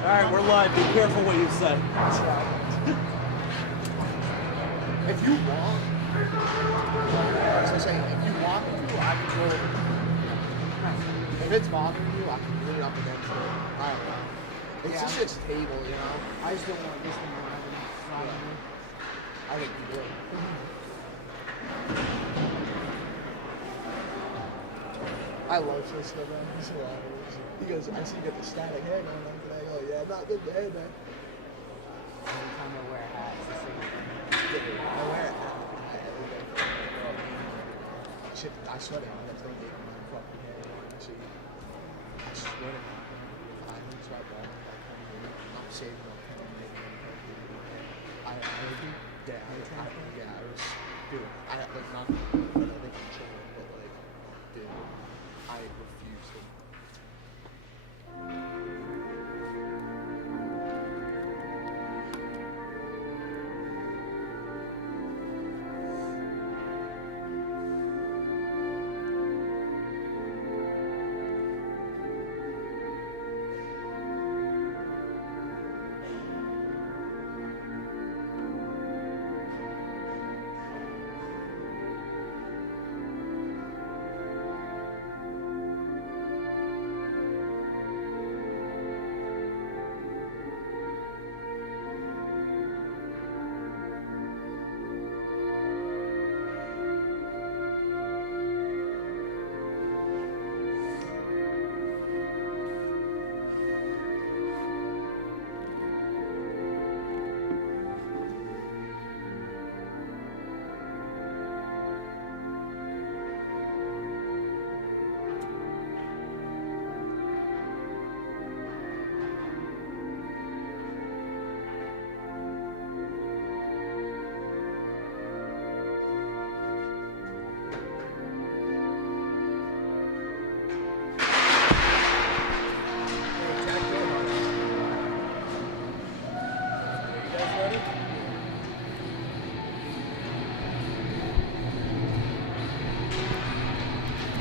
All right, we're live. Be careful what you say. If you want, as I say, if you want me to, I can go. If it's bothering you, I can put it up against it. I don't know. It's just its table, you know. I just don't want this thing around me. I think you do. I love this stuff, man. It's hilarious. He goes, I see you got the static hair going on today. I go, yeah, not good day, man. Every time I wear a hat, it's the same thing. I wear a hat every day. Shit, I sweat it. That's like my fucking hair. I sweat it. I don't sweat, bro. I'm saving up. I was, dude, I like not, but I think I'm chilling, but like, dude, I refuse to.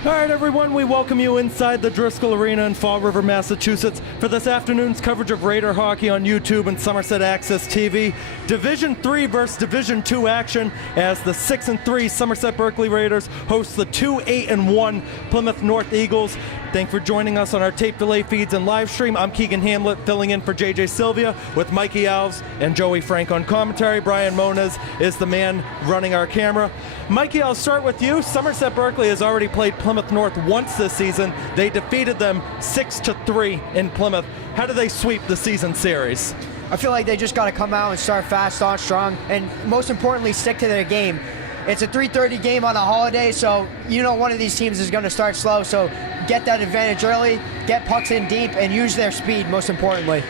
All right, everyone, we welcome you inside the Driscoll Arena in Fall River, Massachusetts for this afternoon's coverage of Raider hockey on YouTube and Somerset Access TV. Division 3 versus Division 2 action as the 6-3 Somerset Berkley Raiders host the 2-8-1 Plymouth North Eagles. Thanks for joining us on our tape delay feeds and live stream. I'm Keegan Hamblett, filling in for JJ Sylvia with Mikey Alves and Joey Frank on commentary. Brian Moniz is the man running our camera. Mikey, I'll start with you. Somerset Berkley has already played Plymouth North once this season. They defeated them 6-3 in Plymouth. How do they sweep the season series? I feel like they just got to come out and start fast, start strong, and most importantly, stick to their game. It's a 3:30 game on a holiday, so you know one of these teams is going to start slow, so get that advantage early, get pucks in deep, and use their speed, most importantly.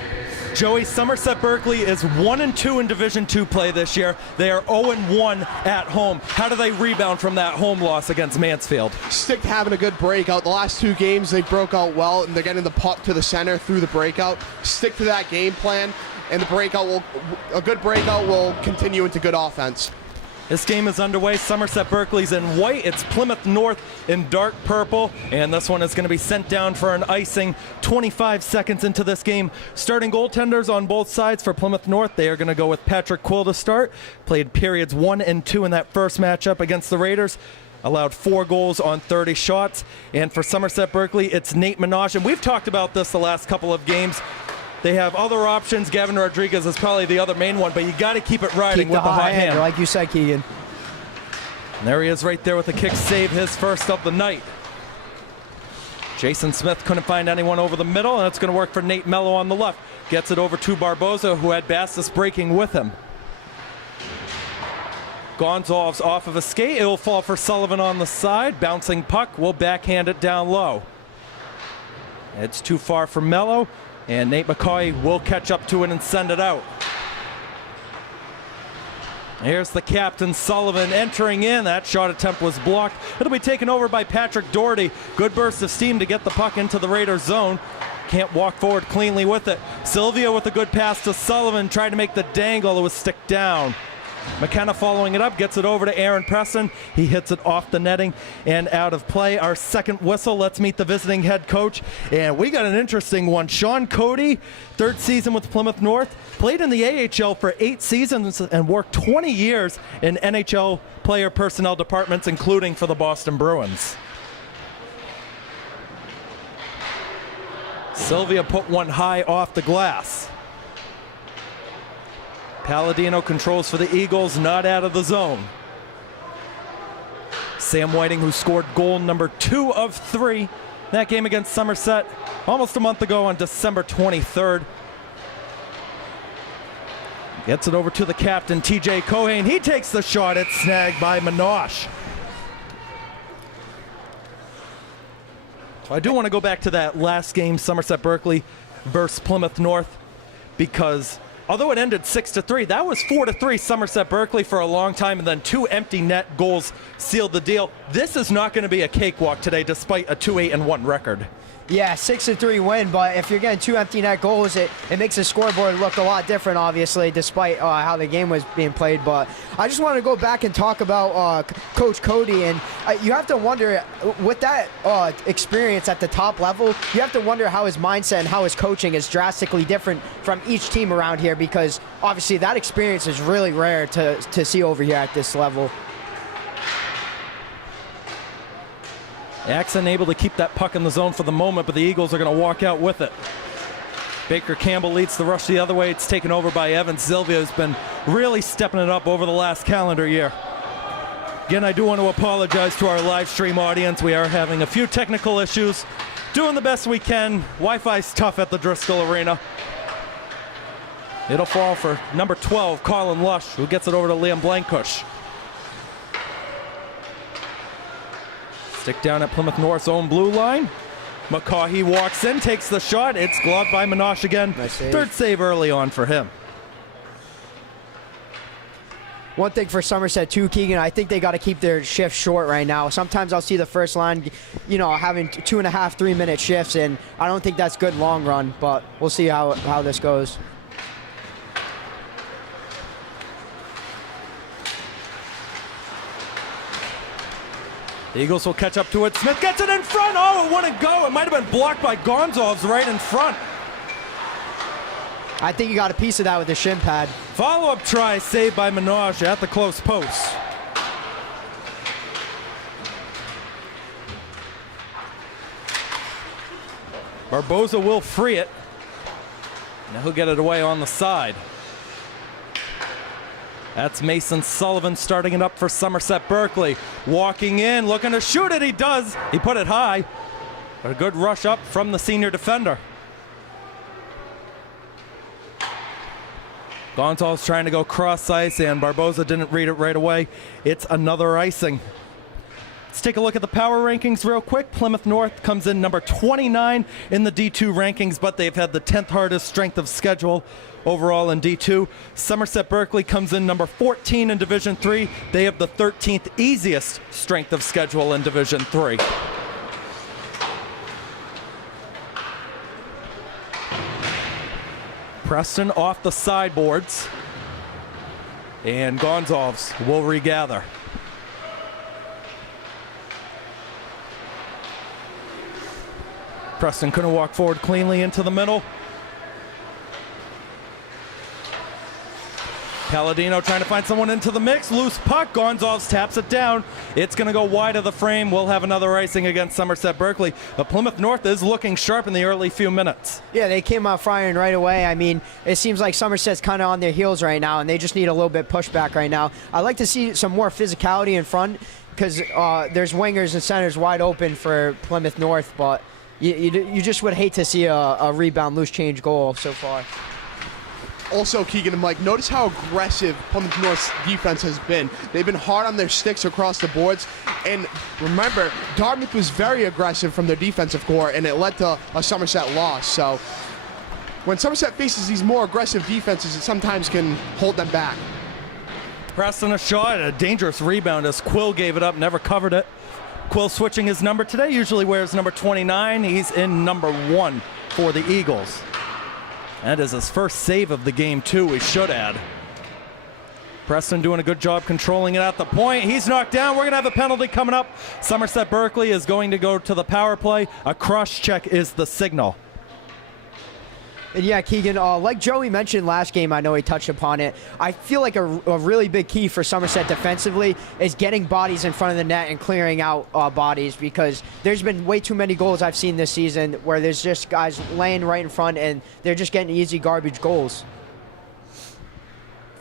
Joey, Somerset Berkley is 1-2 in Division 2 play this year. They are 0-1 at home. How do they rebound from that home loss against Mansfield? Stick to having a good breakout. The last two games they broke out well, and they're getting the puck to the center through the breakout. Stick to that game plan, and a good breakout will continue into good offense. This game is underway. Somerset Berkley's in white. It's Plymouth North in dark purple. And this one is going to be sent down for an icing 25 seconds into this game. Starting goaltenders on both sides for Plymouth North. They are going to go with Patrick Quill to start. Played periods 1 and 2 in that first matchup against the Raiders. Allowed 4 goals on 30 shots. And for Somerset Berkley, it's Nate Moniz. And we've talked about this the last couple of games. They have other options. Gavin Rodriguez is probably the other main one, but you got to keep it riding with the hot hand. Like you said, Keegan. And there he is right there with the kick save, his first of the night. Jason Smith couldn't find anyone over the middle, and it's going to work for Nate Mello on the left. Gets it over to Barboza, who had Bastis breaking with him. Gonzalez off of a skate. It will fall for Sullivan on the side. Bouncing puck will backhand it down low. It's too far for Mello. And Nate McCoy will catch up to it and send it out. Here's the captain, Sullivan, entering in. That shot attempt was blocked. It'll be taken over by Patrick Doherty. Good burst of steam to get the puck into the Raiders zone. Can't walk forward cleanly with it. Sylvia with a good pass to Sullivan, trying to make the dangle. It was stick down. McKenna following it up, gets it over to Aaron Preston. He hits it off the netting and out of play. Our second whistle, let's meet the visiting head coach. And we got an interesting one. Sean Cody, third season with Plymouth North, played in the AHL for 8 seasons and worked 20 years in NHL player personnel departments, including for the Boston Bruins. Sylvia put one high off the glass. Palladino controls for the Eagles, not out of the zone. Sam Whiting, who scored goal number 2 of 3 that game against Somerset almost a month ago on December 23rd. Gets it over to the captain, TJ Cohane. He takes the shot. It's snagged by Minosh. I do want to go back to that last game, Somerset Berkley versus Plymouth North, because although it ended 6-3, that was 4-3 Somerset Berkley for a long time, and then 2 empty net goals sealed the deal. This is not going to be a cakewalk today, despite a 2-8-1 record. Yeah, 6-3 win, but if you're getting 2 empty net goals, it makes the scoreboard look a lot different, obviously, despite how the game was being played. But I just want to go back and talk about Coach Cody, and you have to wonder, with that experience at the top level, you have to wonder how his mindset and how his coaching is drastically different from each team around here, because obviously that experience is really rare to see over here at this level. Axon able to keep that puck in the zone for the moment, but the Eagles are going to walk out with it. Baker Campbell leads the rush the other way. It's taken over by Evan Sylvia, who's been really stepping it up over the last calendar year. Again, I do want to apologize to our live stream audience. We are having a few technical issues. Doing the best we can. Wi-Fi's tough at the Driscoll Arena. It'll fall for number 12, Colin Lush, who gets it over to Liam Blankush. Stick down at Plymouth North's own blue line. McCaughey walks in, takes the shot. It's gloved by Minosh again. Nice save. Third save early on for him. One thing for Somerset too, Keegan, I think they got to keep their shift short right now. Sometimes I'll see the first line, having 2.5, 3 minute shifts, and I don't think that's good long run, but we'll see how this goes. The Eagles will catch up to it. Smith gets it in front. Oh, it wouldn't go. It might have been blocked by Gonzalez right in front. I think you got a piece of that with the shin pad. Follow-up try saved by Minosh at the close post. Barboza will free it. Now he'll get it away on the side. That's Mason Sullivan starting it up for Somerset Berkley. Walking in, looking to shoot it. He does. He put it high. A good rush up from the senior defender. Gonzalez trying to go cross ice, and Barboza didn't read it right away. It's another icing. Let's take a look at the power rankings real quick. Plymouth North comes in number 29 in the D2 rankings, but they've had the 10th hardest strength of schedule overall in D2. Somerset Berkley comes in number 14 in Division 3. They have the 13th easiest strength of schedule in Division 3. Preston off the sideboards, and Gonzalez will regather. Preston couldn't walk forward cleanly into the middle. Palladino trying to find someone into the mix. Loose puck. Gonzalez taps it down. It's going to go wide of the frame. We'll have another icing against Somerset Berkley. But Plymouth North is looking sharp in the early few minutes. Yeah, they came out firing right away. I mean, it seems like Somerset's kind of on their heels right now, and they just need a little bit pushback right now. I'd like to see some more physicality in front, because there's wingers and centers wide open for Plymouth North, but you just would hate to see a rebound, loose change goal so far. Also, Keegan and Mike, notice how aggressive Plymouth North's defense has been. They've been hard on their sticks across the boards. And remember, Dartmouth was very aggressive from their defensive core, and it led to a Somerset loss. So when Somerset faces these more aggressive defenses, it sometimes can hold them back. Preston a shot, a dangerous rebound as Quill gave it up, never covered it. Quill switching his number today, usually wears number 29. He's in number 1 for the Eagles. That is his first save of the game, too, we should add. Preston doing a good job controlling it at the point. He's knocked down. We're going to have a penalty coming up. Somerset Berkley is going to go to the power play. A cross check is the signal. And yeah, Keegan, like Joey mentioned last game, I know he touched upon it. I feel like a really big key for Somerset defensively is getting bodies in front of the net and clearing out bodies, because there's been way too many goals I've seen this season where there's just guys laying right in front and they're just getting easy garbage goals.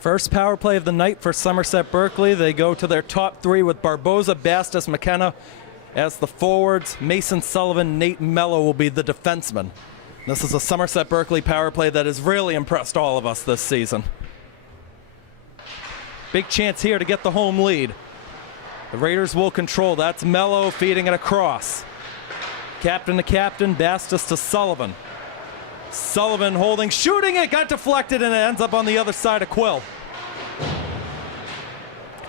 First power play of the night for Somerset Berkley. They go to their top three with Barboza, Bastos, McKenna as the forwards. Mason Sullivan, Nate Mello will be the defensemen. This is a Somerset Berkley power play that has really impressed all of us this season. Big chance here to get the home lead. The Raiders will control. That's Mello feeding it across. Captain to captain, Bastos to Sullivan. Sullivan holding, shooting it, got deflected, and it ends up on the other side of Quill.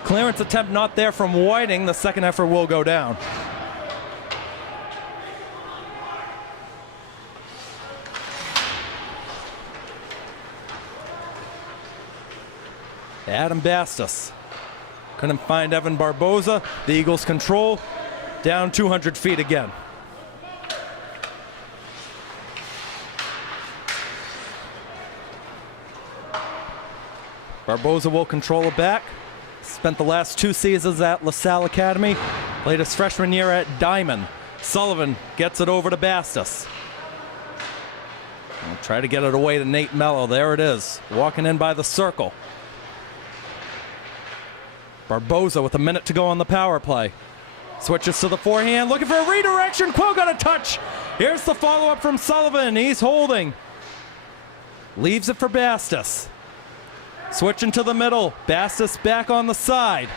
Clearance attempt not there from Whiting. The second effort will go down. Adam Bastos couldn't find Evan Barboza. The Eagles control, down 200 feet again. Barboza will control it back. Spent the last 2 seasons at LaSalle Academy. Played his freshman year at Diamond. Sullivan gets it over to Bastos. We'll try to get it away to Nate Mello. There it is, walking in by the circle. Barboza with a minute to go on the power play. Switches to the forehand, looking for a redirection. Quill got a touch. Here's the follow-up from Sullivan. He's holding. Leaves it for Bastos. Switching to the middle. Bastos back on the side.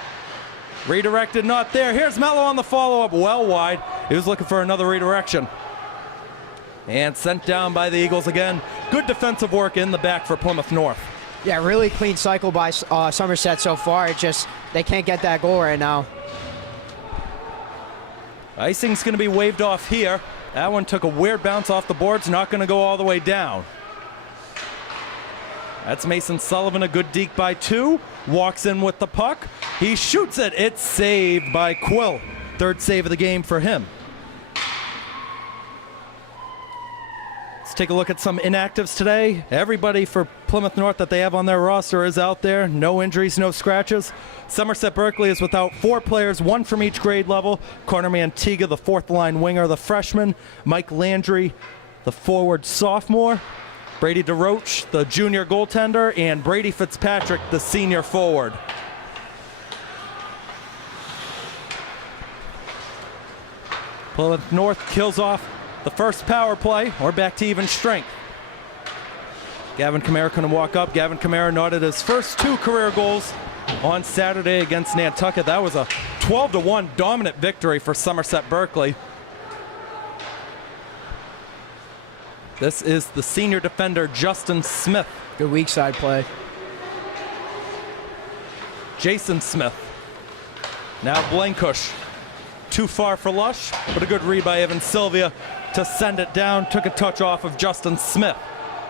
Redirected, not there. Here's Mello on the follow-up, well wide. He was looking for another redirection. And sent down by the Eagles again. Good defensive work in the back for Plymouth North. Yeah, really clean cycle by Somerset so far. It just, they can't get that goal right now. Icing's going to be waved off here. That one took a weird bounce off the boards, not going to go all the way down. That's Mason Sullivan, a good deke by 2. Walks in with the puck. He shoots it. It's saved by Quill. Third save of the game for him. Let's take a look at some inactives today. Everybody for Plymouth North that they have on their roster is out there. No injuries, no scratches. Somerset Berkley is without 4 players, 1 from each grade level. Connor Mantiga, the 4th line winger, the freshman. Mike Landry, the forward sophomore. Brady DeRoche, the junior goaltender, and Brady Fitzpatrick, the senior forward. Plymouth North kills off the first power play. We're back to even strength. Gavin Kamara couldn't walk up. Gavin Kamara nodded his first 2 career goals on Saturday against Nantucket. That was a 12-1 dominant victory for Somerset Berkley. This is the senior defender, Justin Smith. Good weak side play. Jason Smith. Now Blankush. Too far for Lush, but a good read by Evan Sylvia to send it down. Took a touch off of Justin Smith.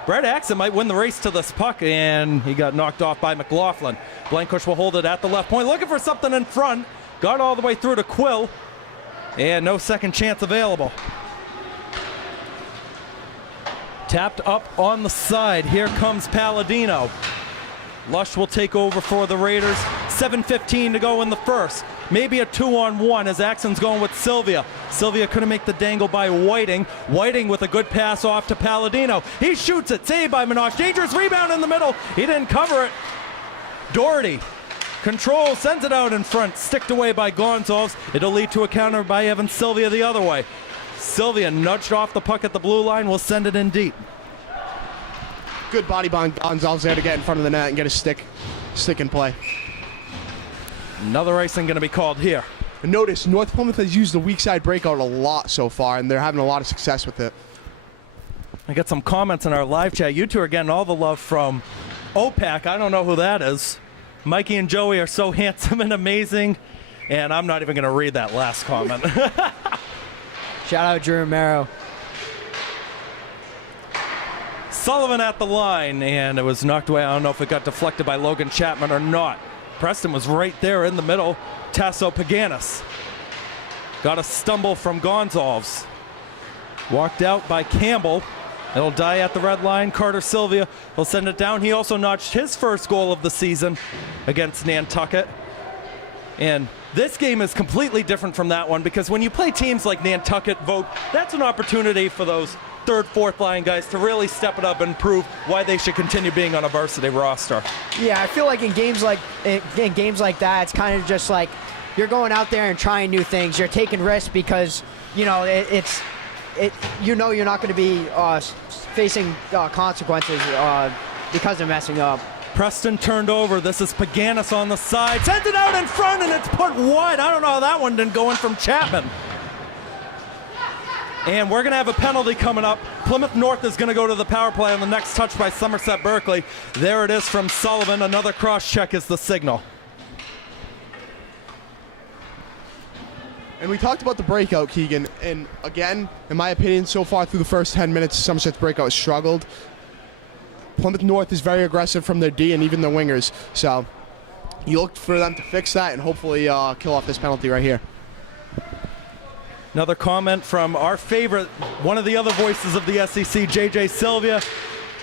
Brett Axon might win the race to this puck, and he got knocked off by McLaughlin. Blankush will hold it at the left point, looking for something in front. Got all the way through to Quill, and no second chance available. Tapped up on the side. Here comes Palladino. Lush will take over for the Raiders. 7:15 to go in the first. Maybe a 2-on-1 as Axon's going with Sylvia. Sylvia couldn't make the dangle by Whiting. Whiting with a good pass off to Palladino. He shoots it. Saved by Minosh. Dangerous rebound in the middle. He didn't cover it. Doherty. Control. Sends it out in front. Sticked away by Gonzalez. It'll lead to a counter by Evan Sylvia the other way. Sylvia nudged off the puck at the blue line. Will send it in deep. Good body by Gonzalez there to get in front of the net and get a stick in play. Another icing going to be called here. And notice North Plymouth has used the weak side breakout a lot so far, and they're having a lot of success with it. I got some comments in our live chat. You two are getting all the love from OPAC. I don't know who that is. Mikey and Joey are so handsome and amazing, and I'm not even going to read that last comment. Shout out Drew Romero. Sullivan at the line, and it was knocked away. I don't know if it got deflected by Logan Chapman or not. Preston was right there in the middle. Tasso Paganis. Got a stumble from Gonzalez. Walked out by Campbell. It'll die at the red line. Carter Sylvia will send it down. He also notched his first goal of the season against Nantucket. And this game is completely different from that one because when you play teams like Nantucket, Vogue, that's an opportunity for those third, fourth line guys to really step it up and prove why they should continue being on a varsity roster. Yeah, I feel like in games like that, it's kind of just like you're going out there and trying new things. You're taking risks because you know you're not going to be facing consequences because of messing up. Preston turned over. This is Paganis on the side. Sends it out in front and it's put wide. I don't know how that one didn't go in from Chapman. And we're going to have a penalty coming up. Plymouth North is going to go to the power play on the next touch by Somerset Berkley. There it is from Sullivan. Another cross check is the signal. And we talked about the breakout, Keegan. And again, in my opinion, so far through the first 10 minutes, Somerset's breakout has struggled. Plymouth North is very aggressive from their D and even their wingers. So you look for them to fix that and hopefully kill off this penalty right here. Another comment from our favorite, one of the other voices of the SEC, JJ Sylvia.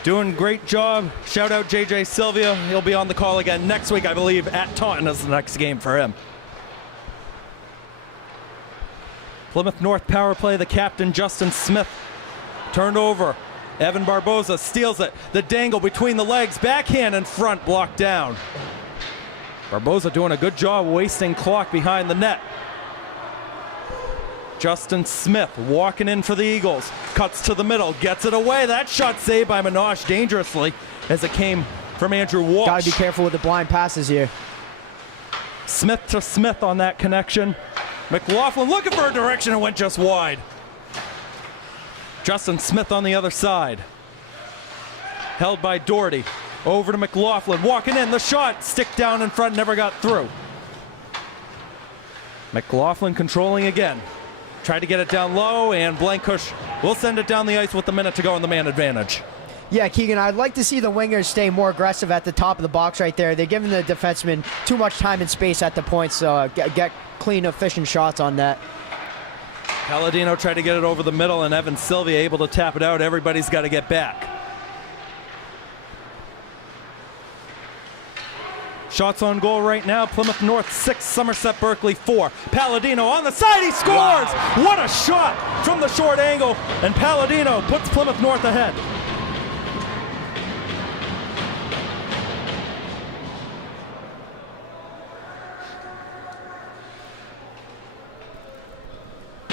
Doing a great job. Shout out JJ Sylvia. He'll be on the call again next week, I believe, at Taunton is the next game for him. Plymouth North power play, the captain, Justin Smith, turned over. Evan Barboza steals it. The dangle between the legs, backhand in front, blocked down. Barboza doing a good job wasting clock behind the net. Justin Smith walking in for the Eagles. Cuts to the middle, gets it away. That shot saved by Moniz dangerously as it came from Andrew Walsh. Gotta be careful with the blind passes here. Smith to Smith on that connection. McLaughlin looking for a direction and went just wide. Justin Smith on the other side. Held by Doherty. Over to McLaughlin, walking in, the shot, stick down in front, never got through. McLaughlin controlling again. Tried to get it down low, and Blankush will send it down the ice with a minute to go on the man advantage. Yeah, Keegan, I'd like to see the wingers stay more aggressive at the top of the box right there. They're giving the defensemen too much time and space at the points, so get clean, efficient shots on that. Palladino tried to get it over the middle, and Evan Sylvia able to tap it out. Everybody's got to get back. Shots on goal right now. Plymouth North 6, Somerset Berkley 4. Palladino on the side, he scores! Wow. What a shot from the short angle, and Palladino puts Plymouth North ahead.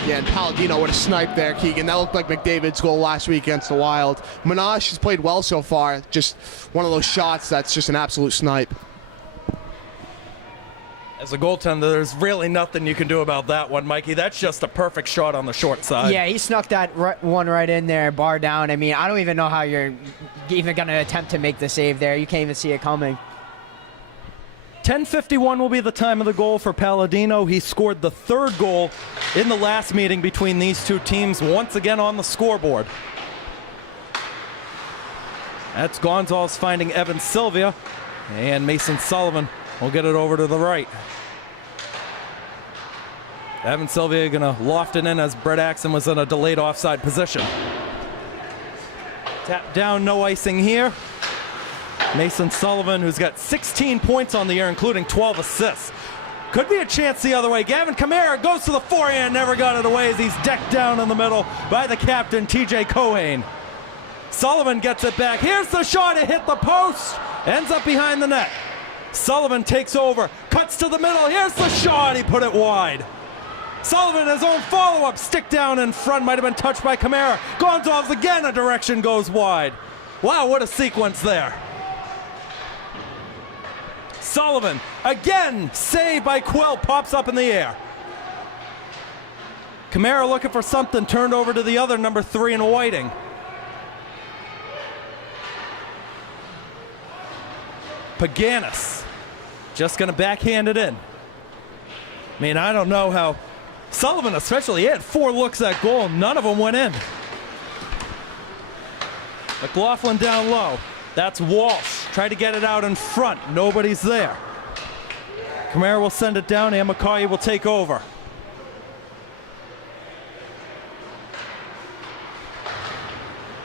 Yeah, and Palladino would have sniped there, Keegan. That looked like McDavid's goal last week against the Wild. Moniz has played well so far. Just one of those shots that's just an absolute snipe. As a goaltender, there's really nothing you can do about that one, Mikey. That's just a perfect shot on the short side. Yeah, he snuck that one right in there, bar down. I mean, I don't even know how you're even going to attempt to make the save there. You can't even see it coming. 10:51 will be the time of the goal for Palladino. He scored the third goal in the last meeting between these two teams, once again on the scoreboard. That's Gonzalez finding Evan Sylvia, and Mason Sullivan will get it over to the right. Evan Sylvia gonna loft it in as Brett Axon was in a delayed offside position. Tap down, no icing here. Mason Sullivan, who's got 16 points on the year, including 12 assists. Could be a chance the other way. Gavin Kamara goes to the forehand, never got it away as he's decked down in the middle by the captain, TJ Cohane. Sullivan gets it back. Here's the shot, it hit the post, ends up behind the net. Sullivan takes over, cuts to the middle. Here's the shot, he put it wide. Sullivan, his own follow-up, stick down in front, might have been touched by Kamara. Gonzalez again, a direction goes wide. Wow, what a sequence there. Sullivan, again, saved by Quill, pops up in the air. Kamara looking for something, turned over to the other, number 3 in Whiting. Paganis, just gonna backhand it in. I mean, I don't know how Sullivan especially, he had 4 looks at goal, none of them went in. McLaughlin down low. That's Walsh. Tried to get it out in front. Nobody's there. Kamara will send it down, and McCoy will take over.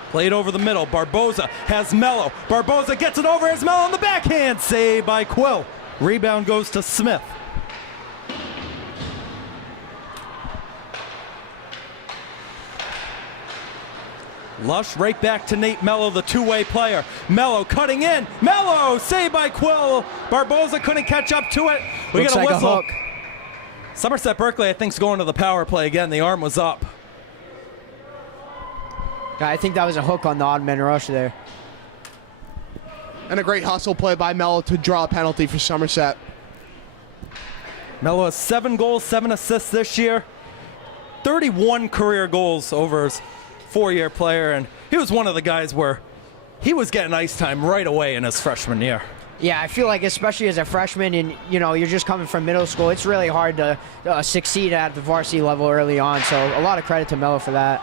Played over the middle. Barboza has Mello. Barboza gets it over as Mello on the backhand. Save by Quill. Rebound goes to Smith. Lush right back to Nate Mello, the two-way player. Mello cutting in. Mello, saved by Quill. Barboza couldn't catch up to it. We Looks got a like whistle. a hook. Somerset Berkley, I think, is going to the power play again. The arm was up. I think that was a hook on the odd man rush there. And a great hustle play by Mello to draw a penalty for Somerset. Mello has 7 goals, 7 assists this year. 31 career goals over his 4-year player, and he was one of the guys where he was getting ice time right away in his freshman year. Yeah, I feel like especially as a freshman and, you know, you're just coming from middle school, it's really hard to succeed at the varsity level early on, so a lot of credit to Mello for that.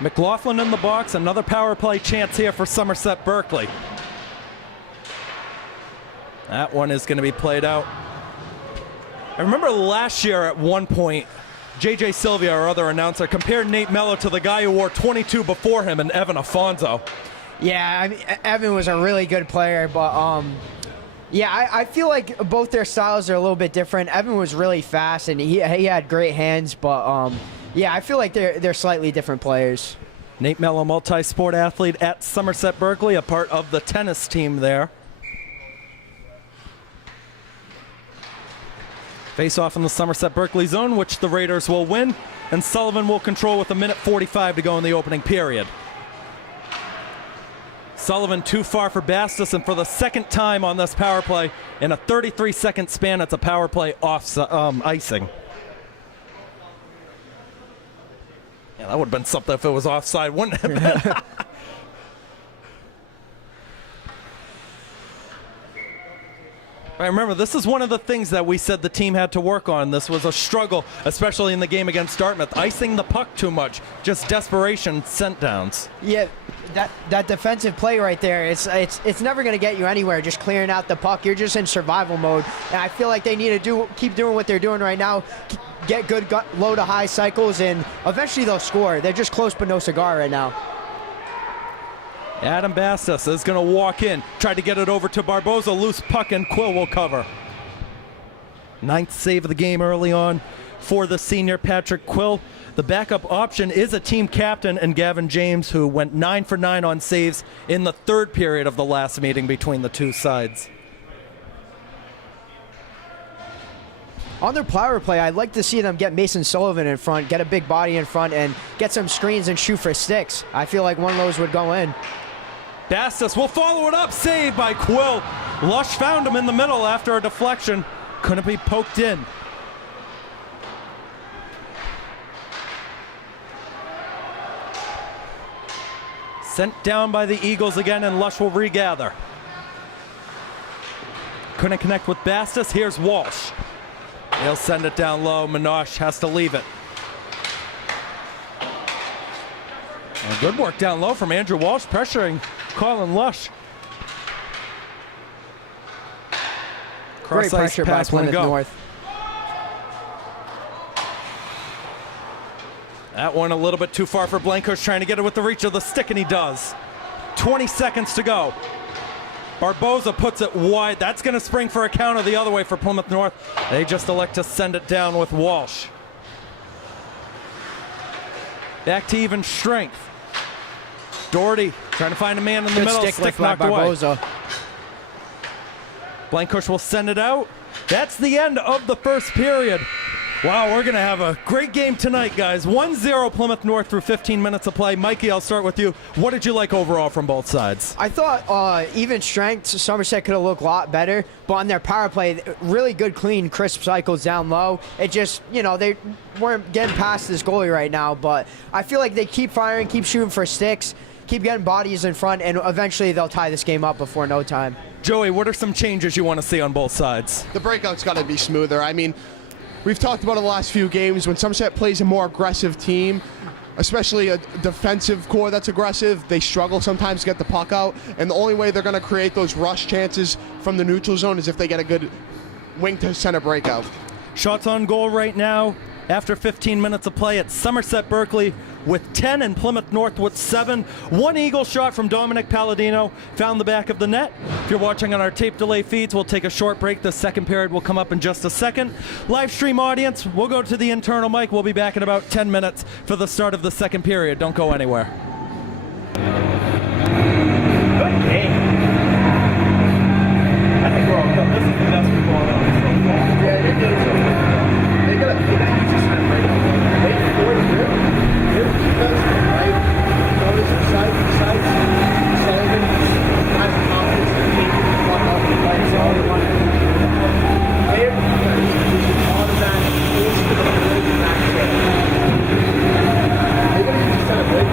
McLaughlin in the box, another power play chance here for Somerset Berkley. That one is going to be played out. I remember last year at one point, JJ Sylvia, our other announcer, compared Nate Mello to the guy who wore 22 before him in Evan Afonso. Yeah, I mean, Evan was a really good player, but yeah, I feel like both their styles are a little bit different. Evan was really fast and he had great hands, but yeah, I feel like they're slightly different players. Nate Mello, multi-sport athlete at Somerset Berkley, a part of the tennis team there. Face off in the Somerset Berkley zone, which the Raiders will win, and Sullivan will control with 1:45 to go in the opening period. Sullivan too far for Bastos, and for the second time on this power play in a 33-second span, it's a power play off icing. Yeah, that would have been something if it was offside, wouldn't it have been? I remember, this is one of the things that we said the team had to work on. This was a struggle, especially in the game against Dartmouth. Icing the puck too much, just desperation sent downs. Yeah, that defensive play right there, it's never going to get you anywhere, just clearing out the puck. You're just in survival mode, and I feel like they need to keep doing what they're doing right now, get good low to high cycles, and eventually they'll score. They're just close but no cigar right now. Adam Bastos is going to walk in, try to get it over to Barboza, loose puck, and Quill will cover. 9th save of the game early on for the senior Patrick Quill. The backup option is a team captain and Gavin James, who went 9 for 9 on saves in the 3rd period of the last meeting between the two sides. On their power play, I'd like to see them get Mason Sullivan in front, get a big body in front, and get some screens and shoot for sticks. I feel like one of those would go in. Bastos will follow it up, saved by Quill. Lush found him in the middle after a deflection. Couldn't be poked in. Sent down by the Eagles again, and Lush will regather. Couldn't connect with Bastos. Here's Walsh. He'll send it down low. Minosh has to leave it. And good work down low from Andrew Walsh, pressuring Colin Lush. Great pressure by Plymouth North. That one a little bit too far for Blankhurst, trying to get it with the reach of the stick, and he does. 20 seconds to go. Barboza puts it wide. That's going to spring for a counter the other way for Plymouth North. They just elect to send it down with Walsh. Back to even strength. Doherty trying to find a man in the middle. Stick knocked away. Blankhurst will send it out. That's the end of the first period. Wow, we're going to have a great game tonight, guys. 1-0 Plymouth North through 15 minutes of play. Mikey, I'll start with you. What did you like overall from both sides? I thought even strength, Somerset could have looked a lot better, but on their power play, really good, clean, crisp cycles down low. It just, you know, they weren't getting past this goalie right now, but I feel like they keep firing, keep shooting for sticks, keep getting bodies in front, and eventually they'll tie this game up before no time. Joey, what are some changes you want to see on both sides? The breakout's got to be smoother. I mean, we've talked about it the last few games. When Somerset plays a more aggressive team, especially a defensive core that's aggressive, they struggle sometimes to get the puck out. And the only way they're going to create those rush chances from the neutral zone is if they get a good wing to center breakout. Shots on goal right now after 15 minutes of play at Somerset Berkley with 10 and Plymouth North with 7. One eagle shot from Dominic Palladino found the back of the net. If you're watching on our tape delay feeds, we'll take a short break. The second period will come up in just a second. Live stream audience, we'll go to the internal mic. We'll be back in about 10 minutes for the start of the second period. Don't go anywhere. Good game. I think we're all good. This is the best we've gone on so far. Yeah, they did so. They got use this kind of break. They forward grip. Their defense on the right. Notice from side to side. Sullivan has confidence in the team. Walk off the right zone. They're automatic. Close to the break back there. They're going to use this kind of break.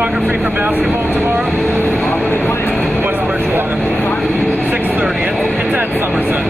photography for basketball tomorrow? West Bridgewater. 6:30. It's at Somerset.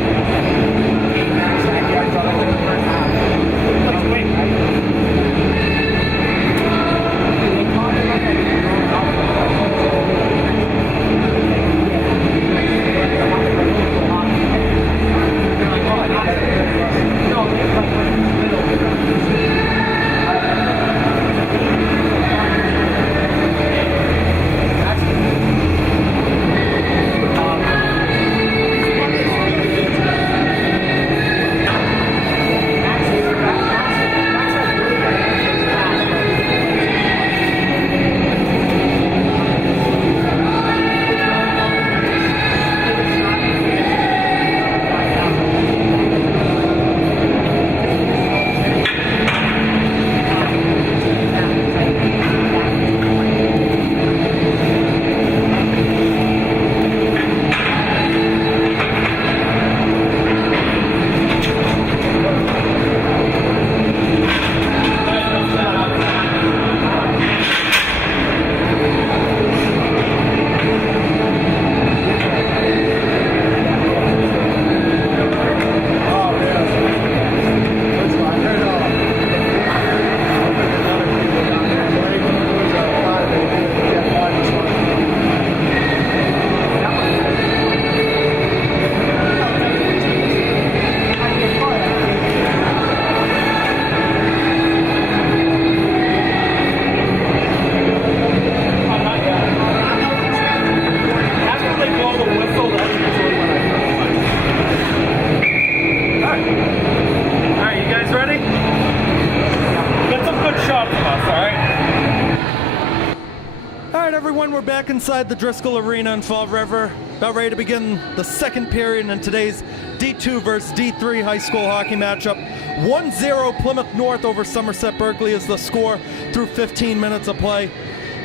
We're back inside the Driscoll Arena in Fall River, about ready to begin the second period in today's D2 versus D3 high school hockey matchup. 1-0 Plymouth North over Somerset Berkley is the score through 15 minutes of play.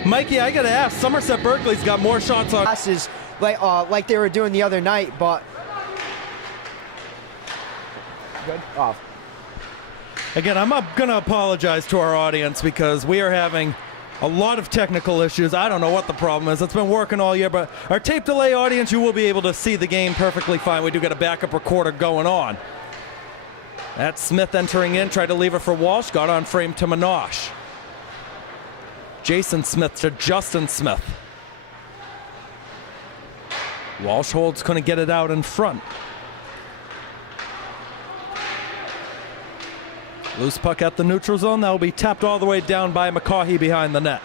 Mikey, I gotta ask, Somerset Berkley's got more shots on passes like they were doing the other night, but good off. Again, I'm gonna apologize to our audience because we are having a lot of technical issues. I don't know what the problem is. It's been working all year, but our tape delay audience, you will be able to see the game perfectly fine. We do get a backup recorder going on. That's Smith entering in, tried to leave it for Walsh, got on frame to Minosh. Jason Smith to Justin Smith. Walsh holds, couldn't get it out in front. Loose puck at the neutral zone. That will be tapped all the way down by McCaughey behind the net.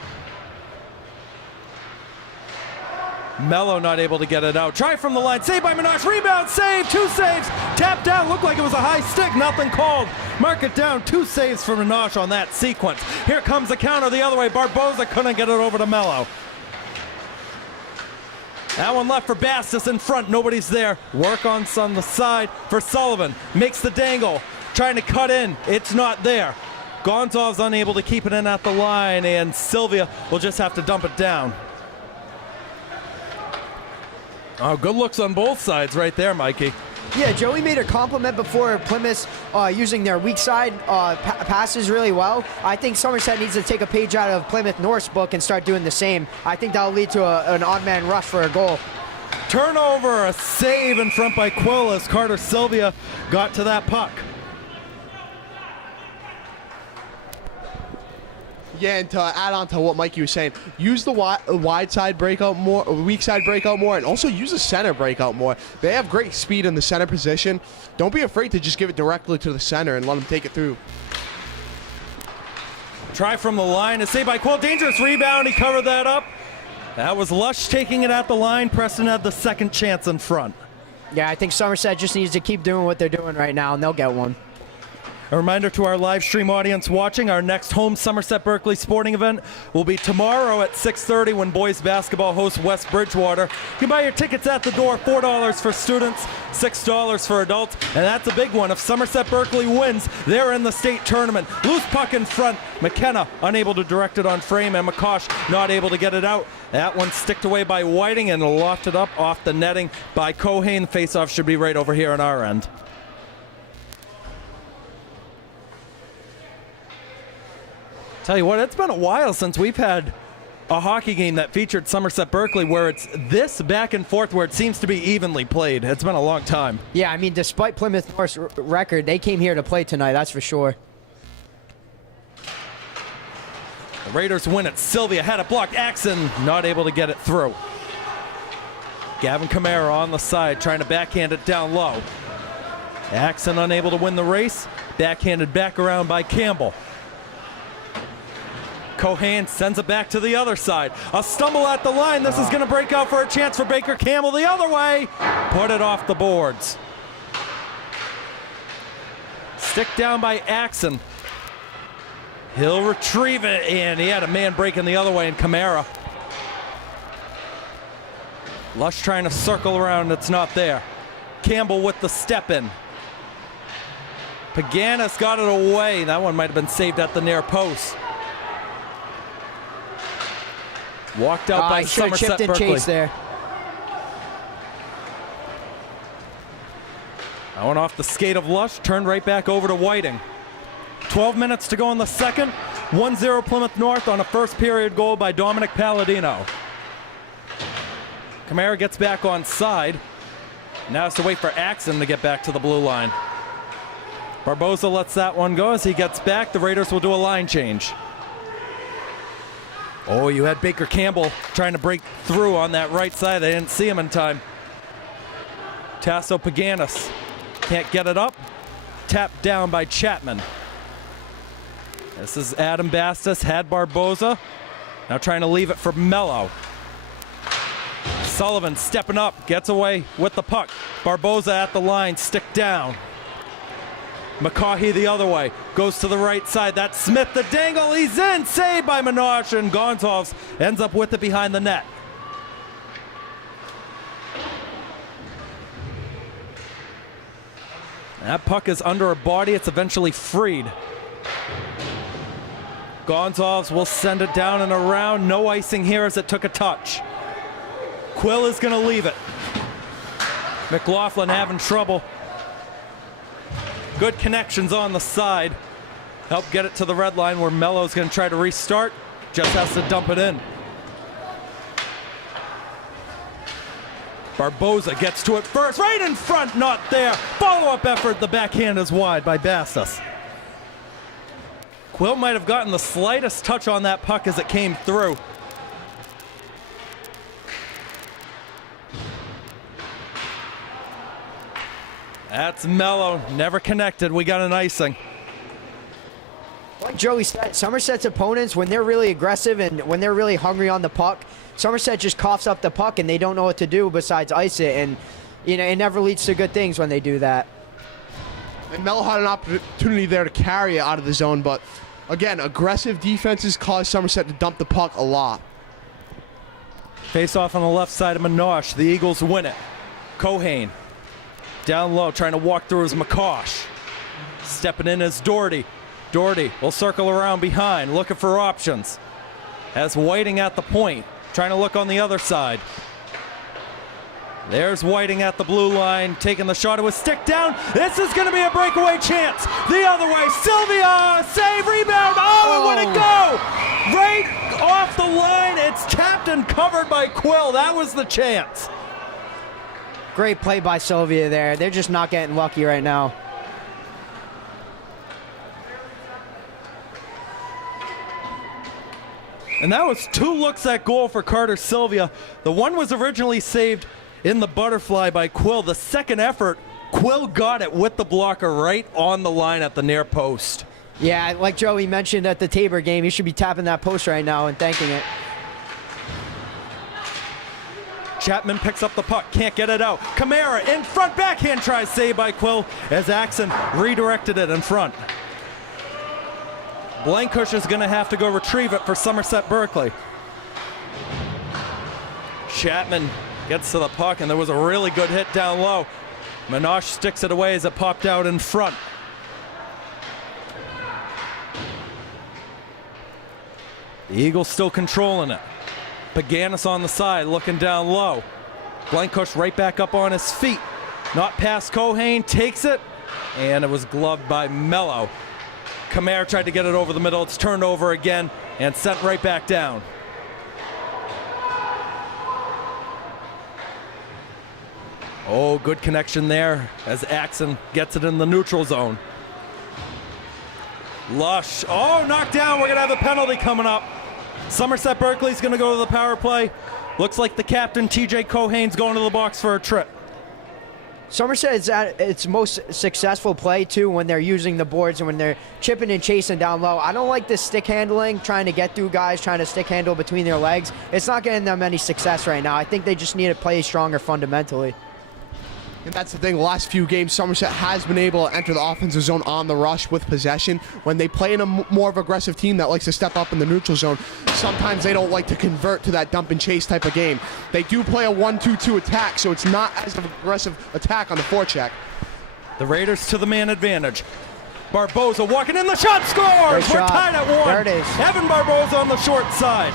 Mello not able to get it out. Try from the line. Save by Minosh. Rebound. Save. 2 saves. Tapped down. Looked like it was a high stick. Nothing called. Mark it down. 2 saves for Minosh on that sequence. Here comes the counter the other way. Barboza couldn't get it over to Mello. That one left for Bastis in front. Nobody's there. Work on the side for Sullivan. Makes the dangle. Trying to cut in, it's not there. Gonzalez unable to keep it in at the line, and Sylvia will just have to dump it down. Oh, good looks on both sides right there, Mikey. Yeah, Joey made a compliment before Plymouth using their weak side passes really well. I think Somerset needs to take a page out of Plymouth North's book and start doing the same. I think that'll lead to an odd man rush for a goal. Turnover, a save in front by Quill as Carter Sylvia got to that puck. Yeah, and to add on to what Mikey was saying, use the wide side breakout more, or weak side breakout more, and also use the center breakout more. They have great speed in the center position. Don't be afraid to just give it directly to the center and let them take it through. Try from the line, a save by Quill, dangerous rebound, he covered that up. That was Lush taking it at the line. Preston had the second chance in front. Yeah, I think Somerset just needs to keep doing what they're doing right now, and they'll get one. A reminder to our live stream audience watching, our next home Somerset Berkley sporting event will be tomorrow at 6:30 when boys basketball hosts West Bridgewater. You can buy your tickets at the door, $4 for students, $6 for adults, and that's a big one. If Somerset Berkley wins, they're in the state tournament. Loose puck in front, McKenna unable to direct it on frame, and McCosh not able to get it out. That one sticked away by Whiting and lofted up off the netting by Cohane. Face-off should be right over here on our end. Tell you what, it's been a while since we've had a hockey game that featured Somerset Berkley where it's this back and forth where it seems to be evenly played. It's been a long time. Yeah, I mean, despite Plymouth North's record, they came here to play tonight, that's for sure. The Raiders win it. Sylvia had it blocked. Axon not able to get it through. Gavin Kamara on the side trying to backhand it down low. Axon unable to win the race. Backhanded back around by Campbell. Cohan sends it back to the other side. A stumble at the line. This is going to break out for a chance for Baker Campbell the other way. Put it off the boards. Stick down by Axon. He'll retrieve it, and he had a man breaking the other way in Kamara. Lush trying to circle around, it's not there. Campbell with the step in. Paganis got it away. That one might have been saved at the near post. Walked out by Somerset Berkley. Chase there. That one off the skate of Lush, turned right back over to Whiting. 12 minutes to go in the second. 1-0 Plymouth North on a first period goal by Dominic Palladino. Kamara gets back on side. Now has to wait for Axon to get back to the blue line. Barboza lets that one go. As he gets back, the Raiders will do a line change. Oh, you had Baker Campbell trying to break through on that right side. They didn't see him in time. Tasso Paganis can't get it up. Tapped down by Chapman. This is Adam Bastis, had Barboza. Now trying to leave it for Mello. Sullivan stepping up, gets away with the puck. Barboza at the line, stick down. McCaughey the other way, goes to the right side. That's Smith, the dangle, he's in, saved by Minosh, and Gonzalez ends up with it behind the net. That puck is under a body, it's eventually freed. Gonzalez will send it down and around. No icing here as it took a touch. Quill is going to leave it. McLaughlin having trouble. Good connections on the side. Help get it to the red line where Mello's going to try to restart. Just has to dump it in. Barboza gets to it first. Right in front, not there. Follow-up effort. The backhand is wide by Bastis. Quill might have gotten the slightest touch on that puck as it came through. That's Mello, never connected. We got an icing. Like Joey said, Somerset's opponents, when they're really aggressive and when they're really hungry on the puck, Somerset just coughs up the puck and they don't know what to do besides ice it. And, you know, it never leads to good things when they do that. And Mello had an opportunity there to carry it out of the zone, but again, aggressive defenses cause Somerset to dump the puck a lot. Face off on the left side of Minosh. The Eagles win it. Cohane down low, trying to walk through his McCosh. Stepping in is Doherty. Doherty will circle around behind, looking for options. As Whiting at the point, trying to look on the other side. There's Whiting at the blue line, taking the shot. It was stick down. This is going to be a breakaway chance. The other way, Sylvia, save, rebound. Oh, and where'd it go? Right off the line. It's tapped and covered by Quill. That was the chance. Great play by Sylvia there. They're just not getting lucky right now. And that was 2 looks at goal for Carter Sylvia. The one was originally saved in the butterfly by Quill. The second effort, Quill got it with the blocker right on the line at the near post. Yeah, like Joey mentioned at the Tabor game, he should be tapping that post right now and thanking it. Chapman picks up the puck, can't get it out. Kamara in front, backhand tries, saved by Quill as Axon redirected it in front. Blankush is going to have to go retrieve it for Somerset Berkley. Chapman gets to the puck, and there was a really good hit down low. Minosh sticks it away as it popped out in front. The Eagles still controlling it. Paganis on the side, looking down low. Blankush right back up on his feet. Not past Cohane, takes it, and it was gloved by Mello. Kamara tried to get it over the middle. It's turned over again and sent right back down. Oh, good connection there as Axon gets it in the neutral zone. Lush. Oh, knocked down. We're going to have a penalty coming up. Somerset Berkley's going to go to the power play. Looks like the captain, TJ Cohane's going to the box for a trip. Somerset is at its most successful play, too, when they're using the boards and when they're chipping and chasing down low. I don't like this stick handling, trying to get through guys, trying to stick handle between their legs. It's not getting them any success right now. I think they just need to play stronger fundamentally. And that's the thing, the last few games, Somerset has been able to enter the offensive zone on the rush with possession. When they play in a more of aggressive team that likes to step up in the neutral zone, sometimes they don't like to convert to that dump and chase type of game. They do play a 1-2-2 attack, so it's not as an aggressive attack on the forecheck. The Raiders to the man advantage. Barboza walking in, the shot scores! Great We're shot. tied at 1. There it is. Evan Barboza on the short side.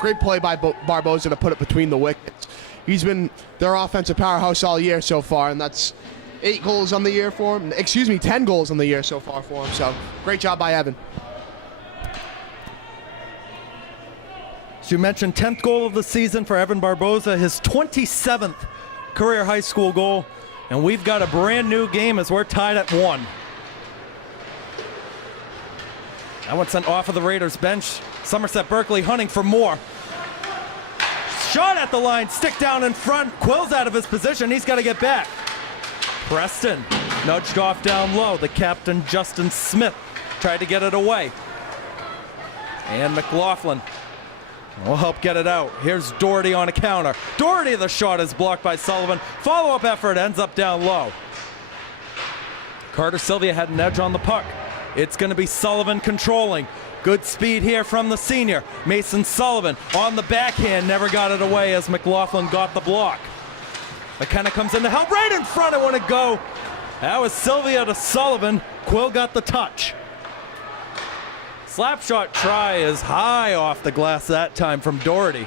Great play by Barboza to put it between the wickets. He's been their offensive powerhouse all year so far, and that's 8 goals on the year for him. Excuse me, 10 goals on the year so far for him. So great job by Evan. As you mentioned, 10th goal of the season for Evan Barboza, his 27th career high school goal, and we've got a brand new game as we're tied at 1. That one sent off of the Raiders bench. Somerset Berkley hunting for more. Shot at the line, stick down in front. Quill's out of his position, he's got to get back. Preston nudged off down low. The captain, Justin Smith, tried to get it away. And McLaughlin will help get it out. Here's Doherty on a counter. Doherty, the shot is blocked by Sullivan. Follow-up effort ends up down low. Carter Sylvia had an edge on the puck. It's going to be Sullivan controlling. Good speed here from the senior. Mason Sullivan on the backhand, never got it away as McLaughlin got the block. McKenna comes in to help right in front. I want to go. That was Sylvia to Sullivan. Quill got the touch. Slap shot try is high off the glass that time from Doherty.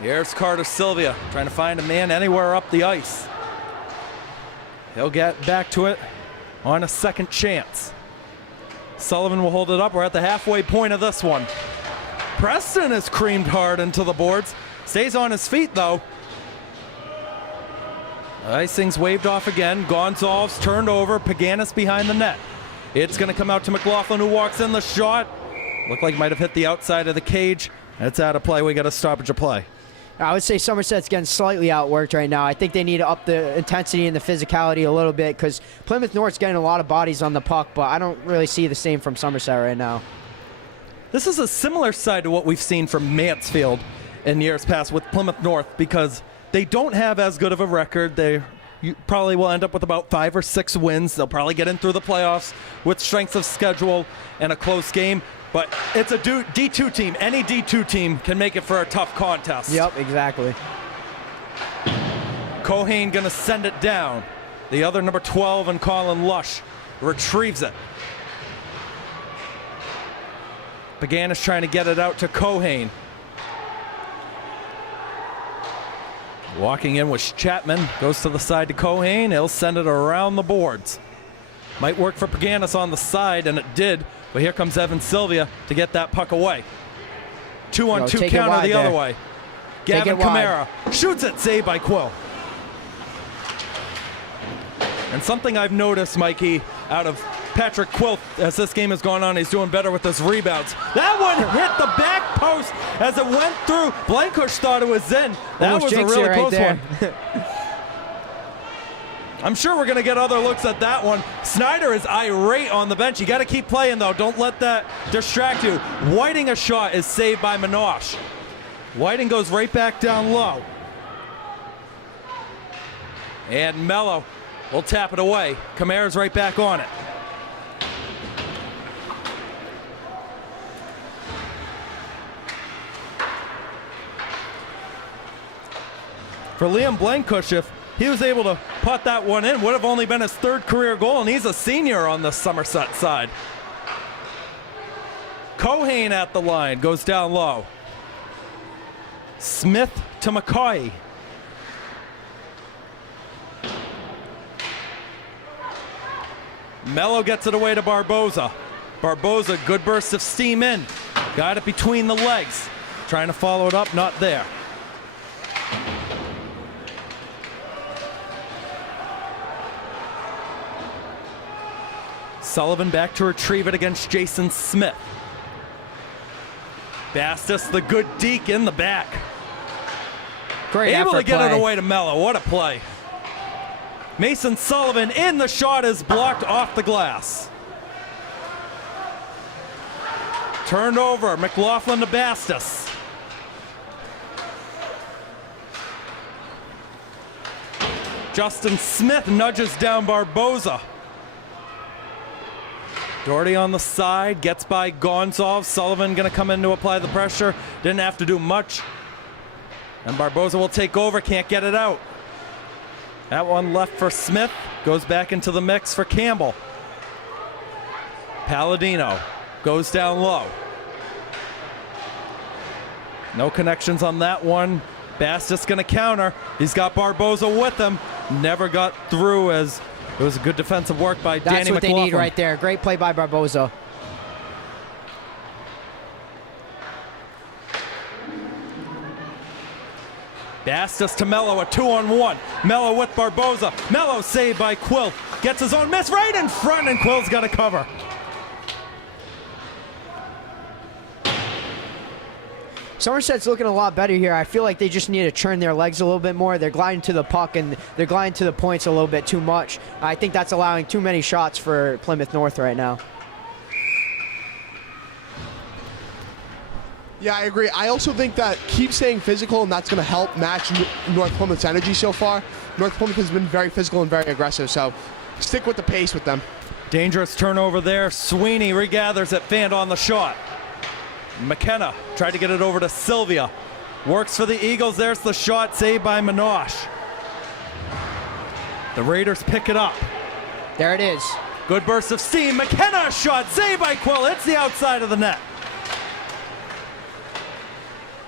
Here's Carter Sylvia trying to find a man anywhere up the ice. He'll get back to it on a second chance. Sullivan will hold it up. We're at the halfway point of this one. Preston is creamed hard into the boards. Stays on his feet though. Icing's waved off again. Gonzalez turned over. Paganis behind the net. It's going to come out to McLaughlin, who walks in the shot. Looked like might have hit the outside of the cage. It's out of play. We got a stoppage of play. I would say Somerset's getting slightly outworked right now. I think they need to up the intensity and the physicality a little bit because Plymouth North's getting a lot of bodies on the puck, but I don't really see the same from Somerset right now. This is a similar side to what we've seen from Mansfield in years past with Plymouth North because they don't have as good of a record. They probably will end up with about 5 or 6 wins. They'll probably get in through the playoffs with strength of schedule and a close game. But it's a D2 team. Any D2 team can make it for a tough contest. Yep, exactly. Cohane gonna send it down. The other number 12 and Colin Lush retrieves it. Paganis trying to get it out to Cohane. Walking in was Chapman. Goes to the side to Cohane. He'll send it around the boards. Might work for Paganis on the side, and it did. But here comes Evan Sylvia to get that puck away. 2-on-2 counter the other way. Gavin Kamara shoots it, saved by Quill. And something I've noticed, Mikey, out of Patrick Quill as this game has gone on, he's doing better with his rebounds. That one hit the back post as it went through. Blankush thought it was in. That Almost was a really right close there. one. I'm sure we're going to get other looks at that one. Snyder is irate on the bench. You got to keep playing, though. Don't let that distract you. Whiting a shot is saved by Minosh. Whiting goes right back down low. And Mello will tap it away. Kamara's right back on it. For Liam Blankush, if he was able to put that one in, would have only been his 3rd career goal, and he's a senior on the Somerset side. Cohane at the line, goes down low. Smith to McCoy. Mello gets it away to Barboza. Barboza, good burst of steam in. Got it between the legs. Trying to follow it up, not there. Sullivan back to retrieve it against Jason Smith. Bastos, the good deke in the back. Great Able effort to get play. it away to Mello. What a play. Mason Sullivan in, the shot is blocked off the glass. Turned over, McLaughlin to Bastos. Justin Smith nudges down Barboza. Doherty on the side, gets by Gonzalez. Sullivan gonna come in to apply the pressure. Didn't have to do much. And Barboza will take over, can't get it out. That one left for Smith, goes back into the mix for Campbell. Palladino goes down low. No connections on that one. Bastos gonna counter. He's got Barboza with him. Never got through, as it was a good defensive work by Danny That's what McLaughlin. they need right there. Great play by Barboza. Bastos to Mello, a 2-on-1. Mello with Barboza. Mello saved by Quill. Gets his own miss right in front, and Quill's got to cover. Somerset's looking a lot better here. I feel like they just need to turn their legs a little bit more. They're gliding to the puck and they're gliding to the points a little bit too much. I think that's allowing too many shots for Plymouth North right now. Yeah, I agree. I also think that keep staying physical, and that's going to help match North Plymouth's energy so far. North Plymouth has been very physical and very aggressive, so stick with the pace with them. Dangerous turnover there. Sweeney regathers it. Fand on the shot. McKenna tried to get it over to Sylvia. Works for the Eagles. There's the shot, saved by Minosh. The Raiders pick it up. There it is. Good burst of steam. McKenna shot, saved by Quill. Hits the outside of the net.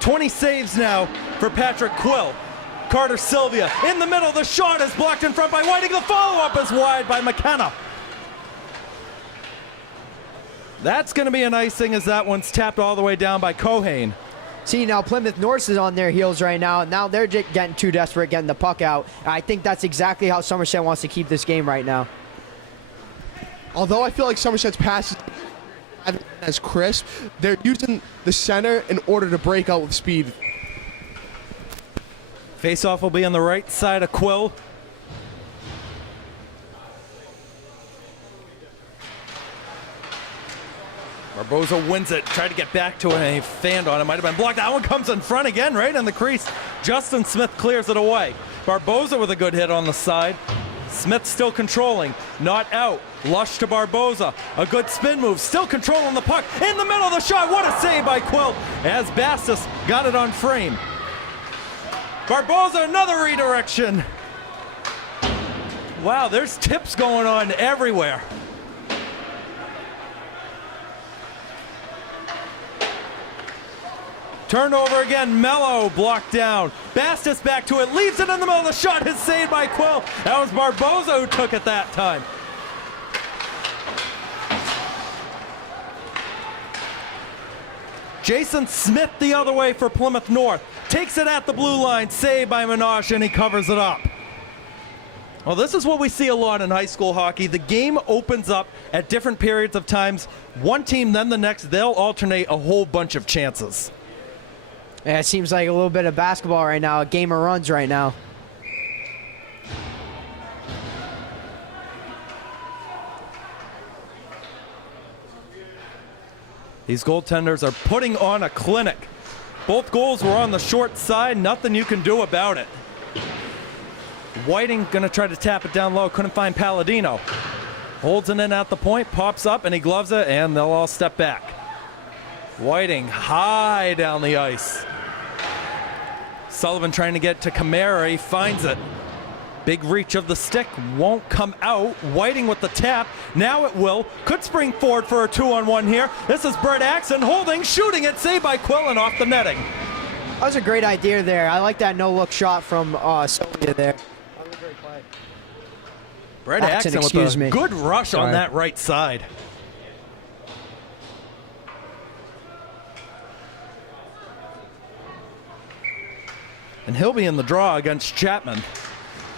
20 saves now for Patrick Quill. Carter Sylvia in the middle. The shot is blocked in front by Whiting. The follow-up is wide by McKenna. That's going to be an icing, as that one's tapped all the way down by Cohane. See, now Plymouth North is on their heels right now. Now they're just getting too desperate, getting the puck out. I think that's exactly how Somerset wants to keep this game right now. Although I feel like Somerset's passes as crisp, they're using the center in order to break out with speed. Face-off will be on the right side of Quill. Barboza wins it, tried to get back to it, and he fanned on it. Might have been blocked. That one comes in front again, right in the crease. Justin Smith clears it away. Barboza with a good hit on the side. Smith still controlling, not out. Lush to Barboza, a good spin move, still controlling the puck. In the middle of the shot, what a save by Quill, as Bastos got it on frame. Barboza, another redirection. Wow, there's tips going on everywhere. Turnover again, Mello blocked down. Bastos back to it, leaves it in the middle of the shot, is saved by Quill. That was Barboza who took it that time. Jason Smith the other way for Plymouth North. Takes it at the blue line, saved by Minosh, and he covers it up. Well, this is what we see a lot in high school hockey. The game opens up at different periods of times. One team, then the next, they'll alternate a whole bunch of chances. Yeah, it seems like a little bit of basketball right now, a game of runs right now. These goaltenders are putting on a clinic. Both goals were on the short side, nothing you can do about it. Whiting gonna try to tap it down low, couldn't find Palladino. Holds it in at the point, pops up, and he gloves it, and they'll all step back. Whiting high down the ice. Sullivan trying to get to Camara, he finds it. Big reach of the stick, won't come out. Whiting with the tap, now it will. Could spring forward for a 2-on-1 here. This is Brett Axon holding, shooting it, saved by Quillen off the netting. That was a great idea there. I like that no-look shot from Sylvia there. That was a great play. Brett Axon with excuse a me. good rush on Sorry. that right side. And he'll be in the draw against Chapman.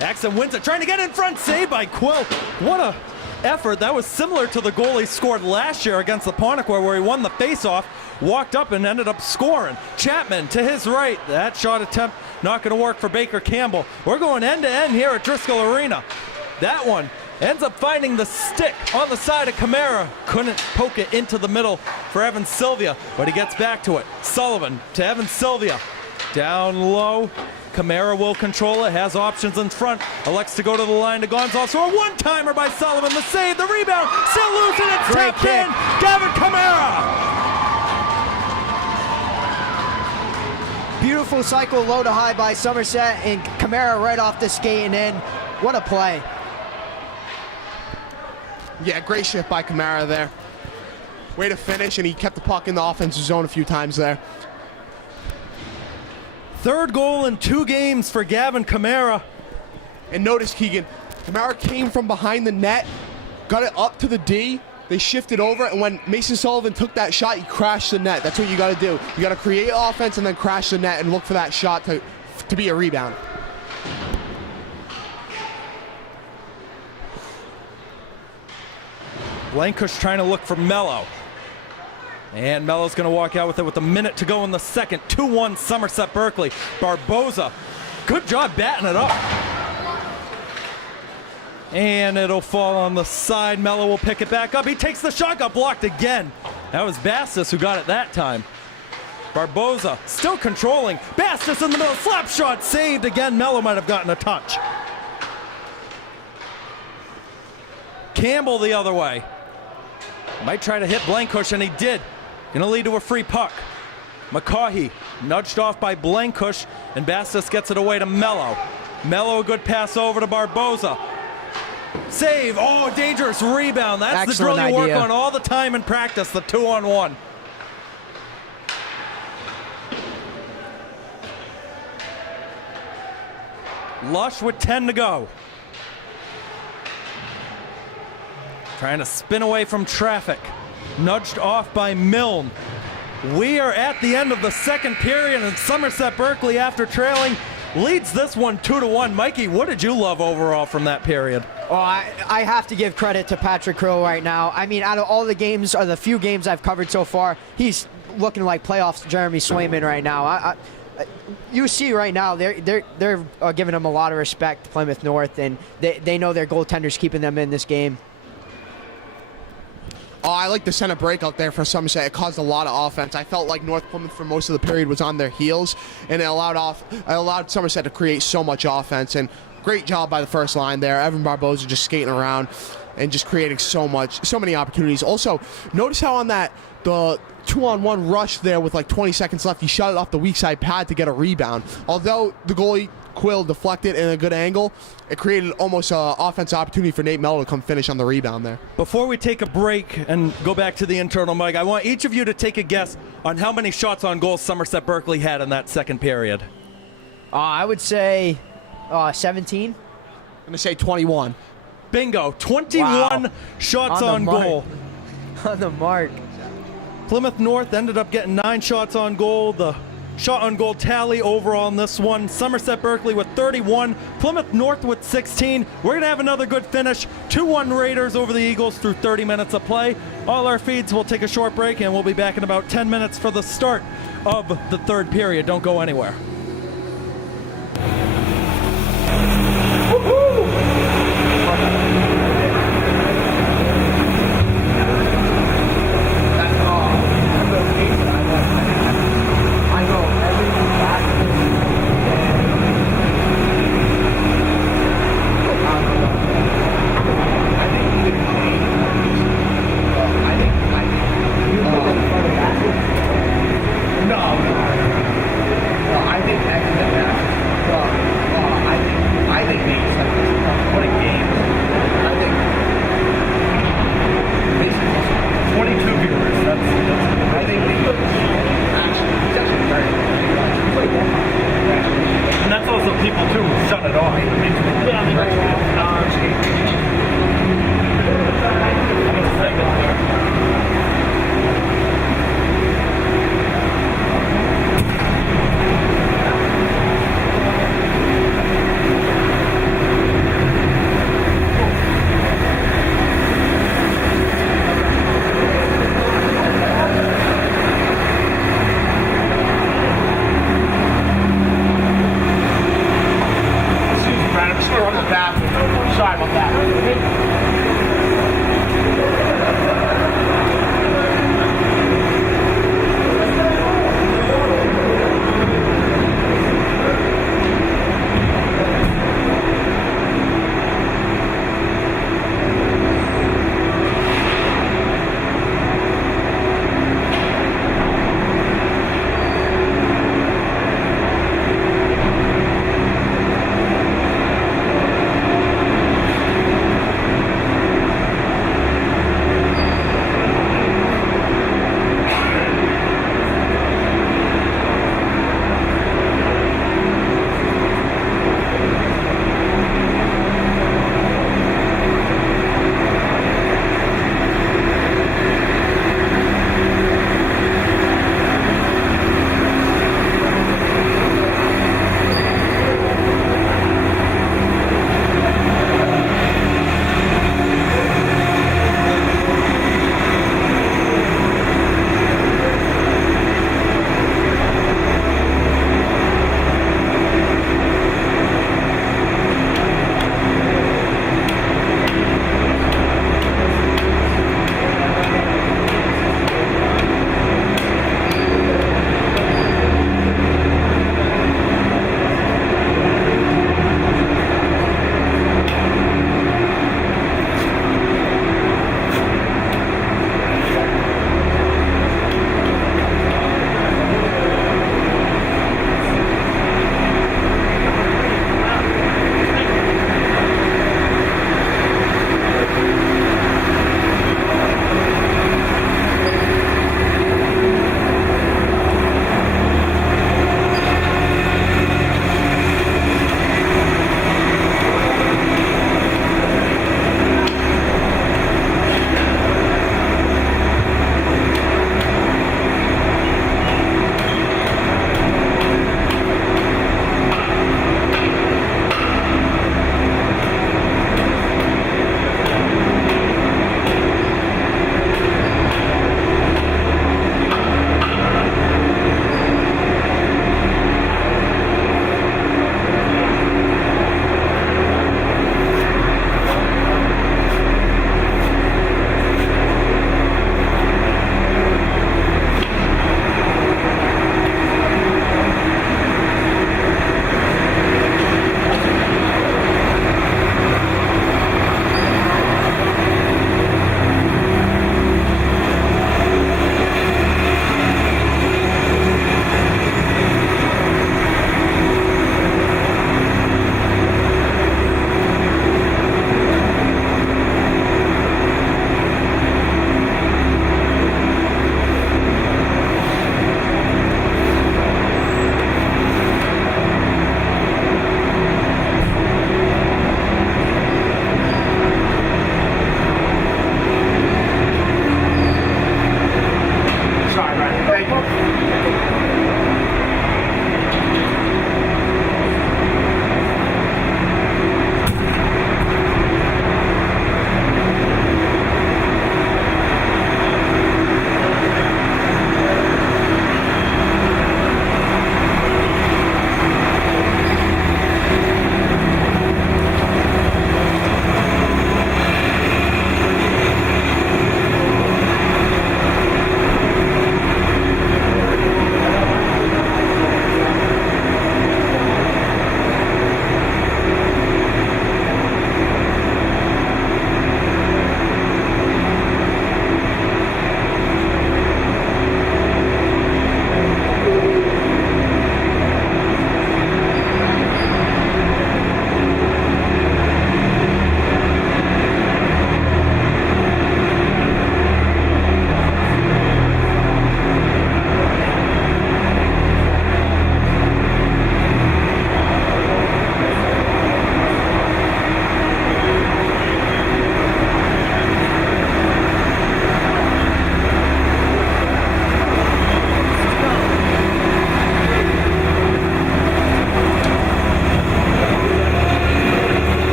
Axon wins it, trying to get in front, saved by Quill. What a effort. That was similar to the goal he scored last year against the Pontiac, where he won the faceoff, walked up and ended up scoring. Chapman to his right. That shot attempt not going to work for Baker Campbell. We're going end to end here at Driscoll Arena. That one ends up finding the stick on the side of Camara. Couldn't poke it into the middle for Evan Sylvia, but he gets back to it. Sullivan to Evan Sylvia. Down low. Camara will control it, has options in front, elects to go to the line to Gonzalez. So a one-timer by Sullivan, the save, the rebound, still losing, it's Great tapped kick. in. Gavin Camara. Beautiful cycle, low to high by Somerset, and Camara right off the skating in. What a play. Yeah, great shift by Camara there. Way to finish, and he kept the puck in the offensive zone a few times there. Third goal in 2 games for Gavin Camara. And notice, Keegan, Camara came from behind the net, got it up to the D, they shifted over, and when Mason Sullivan took that shot, he crashed the net. That's what you got to do. You got to create offense and then crash the net and look for that shot to be a rebound. Blankush trying to look for Mello. And Mello's going to walk out with it with a minute to go in the second. 2-1 Somerset Berkley. Barboza, good job batting it up. And it'll fall on the side. Mello will pick it back up. He takes the shot, got blocked again. That was Bastos who got it that time. Barboza still controlling. Bastos in the middle, slap shot saved again. Mello might have gotten a touch. Campbell the other way. Might try to hit Blankush, and he did. Gonna lead to a free puck. McCaughey nudged off by Blankush, and Bastos gets it away to Mello. Mello, a good pass over to Barboza. Save, oh, dangerous rebound. That's Excellent the drill you work idea. on all the time in practice, the 2-on-1. Lush with 10 to go. Trying to spin away from traffic. Nudged off by Milne. We are at the end of the second period, and Somerset Berkley, after trailing, leads this one 2-1. Mikey, what did you love overall from that period? Oh, I have to give credit to Patrick Krill right now. I mean, out of all the games, or the few games I've covered so far, he's looking like playoffs Jeremy Swayman right now. You see right now, they're giving him a lot of respect, Plymouth North, and they know their goaltender's keeping them in this game. Oh, I like the center breakout there for Somerset. It caused a lot of offense. I felt like North Plymouth for most of the period was on their heels, and it allowed Somerset to create so much offense. And great job by the first line there. Evan Barboza just skating around and just creating so many opportunities. Also, notice how on the 2-on-1 rush there with like 20 seconds left, he shot it off the weak side pad to get a rebound. Although the goalie Quill deflected in a good angle, it created almost an offensive opportunity for Nate Mello to come finish on the rebound there. Before we take a break and go back to the internal mic, I want each of you to take a guess on how many shots on goal Somerset Berkley had in that second period. I would say 17. I'm going to say 21. Bingo, 21 Wow. shots On on the mark. goal. On the mark. Plymouth North ended up getting 9 shots on goal. The shot on goal tally overall in this one, Somerset Berkley with 31, Plymouth North with 16. We're going to have another good finish. 2-1 Raiders over the Eagles through 30 minutes of play. All our feeds will take a short break, and we'll be back in about 10 minutes for the start of the third period. Don't go anywhere. And that's also people too who shut it off. bathroom. Sorry about that.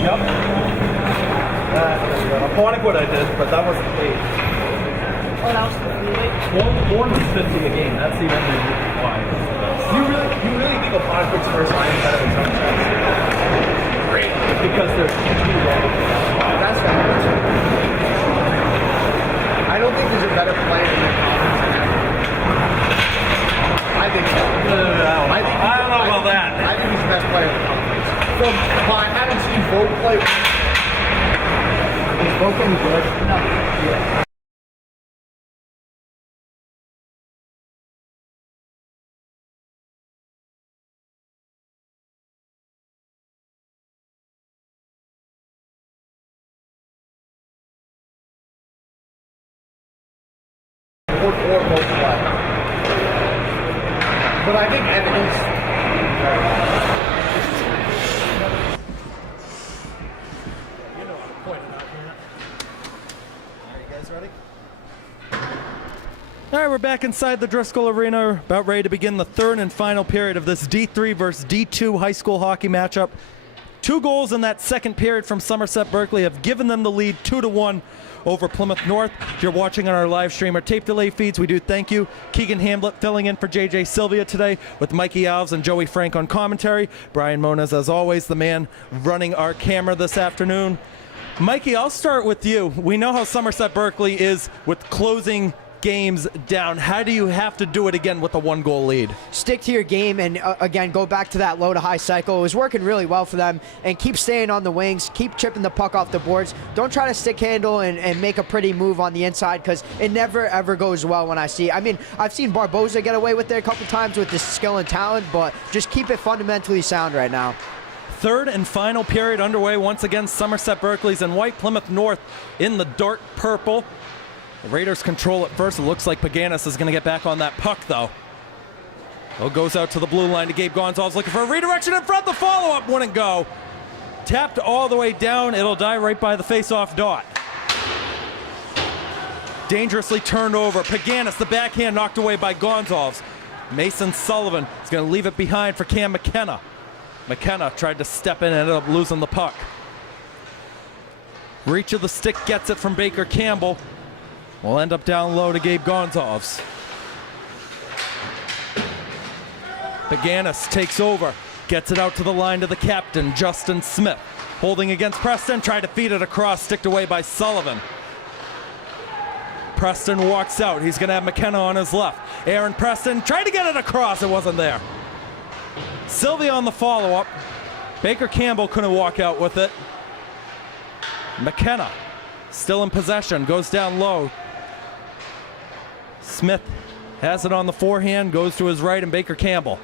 Yep. I'm applauding what I did, but that wasn't paid. What else did you like? One was 50 a game. That's the only reason why. You really think Apponic's first line is better than Somerset's? Great. Because they're too low. That's fair. I don't think there's a better player in the conference. I think so. I don't know about that. I think he's the best player in the conference. But I haven't seen Vogt play. Is Vogt any good? No. Yeah. Or both play. But I think Evans. All right, we're back inside the Driscoll Arena, about ready to begin the third and final period of this D3 versus D2 high school hockey matchup. 2 goals in that second period from Somerset Berkley have given them the lead 2-1 over Plymouth North. If you're watching on our live stream or tape delay feeds, we do thank you. Keegan Hamblett filling in for JJ Sylvia today with Mikey Alves and Joey Frank on commentary. Brian Moniz, as always, the man running our camera this afternoon. Mikey, I'll start with you. We know how Somerset Berkley is with closing games down. How do you have to do it again with a 1-goal lead? Stick to your game and again go back to that low to high cycle. It was working really well for them, and keep staying on the wings, keep chipping the puck off the boards. Don't try to stick handle and make a pretty move on the inside, because it never ever goes well when I've seen Barboza get away with it a couple times with his skill and talent, but just keep it fundamentally sound right now. Third and final period underway once again. Somerset Berkley's in white, Plymouth North in the dark purple. The Raiders control it first. It looks like Paganis is going to get back on that puck, though. It goes out to the blue line to Gabe Gonzalez, looking for a redirection in front. The follow-up wouldn't go. Tapped all the way down. It'll die right by the face-off dot. Dangerously turned over. Paganis, the backhand, knocked away by Gonzalez. Mason Sullivan is going to leave it behind for Cam McKenna. McKenna tried to step in and ended up losing the puck. Reach of the stick gets it from Baker Campbell. We'll end up down low to Gabe Gonzalez. Paganis takes over, gets it out to the line to the captain, Justin Smith. Holding against Preston, tried to feed it across, sticked away by Sullivan. Preston walks out. He's going to have McKenna on his left. Aaron Preston tried to get it across. It wasn't there. Sylvia on the follow-up. Baker Campbell couldn't walk out with it. McKenna still in possession, goes down low. Smith has it on the forehand, goes to his right, and Baker Campbell.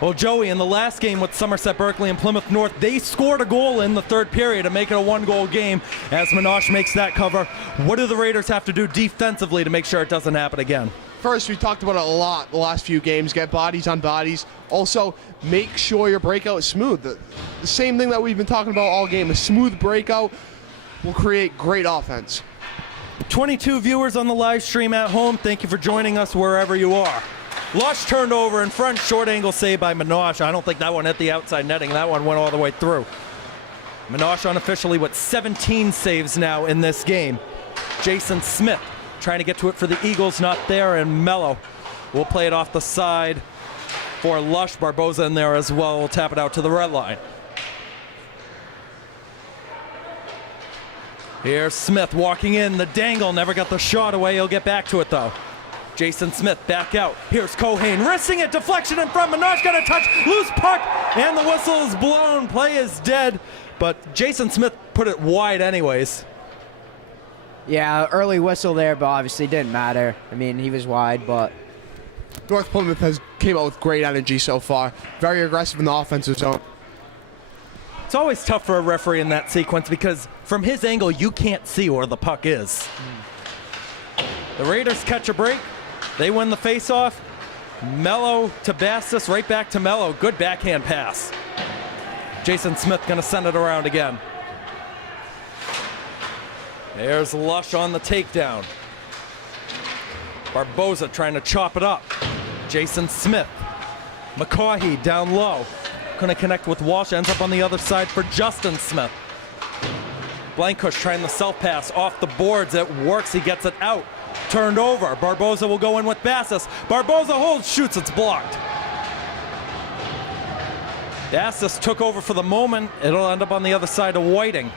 Well, Joey, in the last game with Somerset Berkley and Plymouth North, they scored a goal in the third period to make it a 1-goal game as Moniz makes that cover. What do the Raiders have to do defensively to make sure it doesn't happen again? First, we talked about it a lot the last few games. Get bodies on bodies. Also, make sure your breakout is smooth. The same thing that we've been talking about all game. A smooth breakout will create great offense. 22 viewers on the live stream at home. Thank you for joining us wherever you are. Lush turned over in front. Short angle save by Moniz. I don't think that one hit the outside netting. That one went all the way through. Moniz unofficially with 17 saves now in this game. Jason Smith trying to get to it for the Eagles, not there, and Mello will play it off the side for Lush. Barboza in there as well. We'll tap it out to the red line. Here's Smith walking in. The dangle never got the shot away. He'll get back to it, though. Jason Smith back out. Here's Cohane wristing it. Deflection in front. Moniz got a touch. Loose puck. And the whistle is blown. Play is dead. But Jason Smith put it wide anyways. Yeah, early whistle there, but obviously didn't matter. I mean, he was wide, but... North Plymouth has came out with great energy so far. Very aggressive in the offensive zone. It's always tough for a referee in that sequence because from his angle, you can't see where the puck is. The Raiders catch a break. They win the face-off. Mello to Bastis, right back to Mello. Good backhand pass. Jason Smith going to send it around again. There's Lush on the takedown. Barboza trying to chop it up. Jason Smith. McCaughey down low. couldn't connect with Walsh. Ends up on the other side for Justin Smith. Blankush trying the self-pass off the boards. It works. He gets it out. Turned over. Barboza will go in with Bassis. Barboza holds, shoots. It's blocked. Bassis took over for the moment. It'll end up on the other side of Whiting.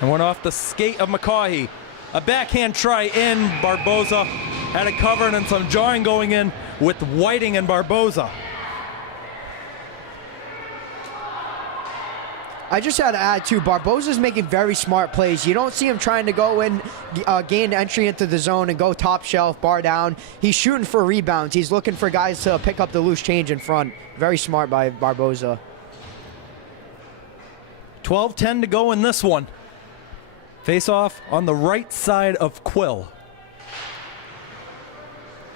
And went off the skate of McCaughey. A backhand try in. Barboza had it covered and some jarring going in with Whiting and Barboza. I just had to add too, Barboza's making very smart plays. You don't see him trying to go in, gain entry into the zone and go top shelf, bar down. He's shooting for rebounds. He's looking for guys to pick up the loose change in front. Very smart by Barboza. 12-10 to go in this one. Face off on the right side of Quill.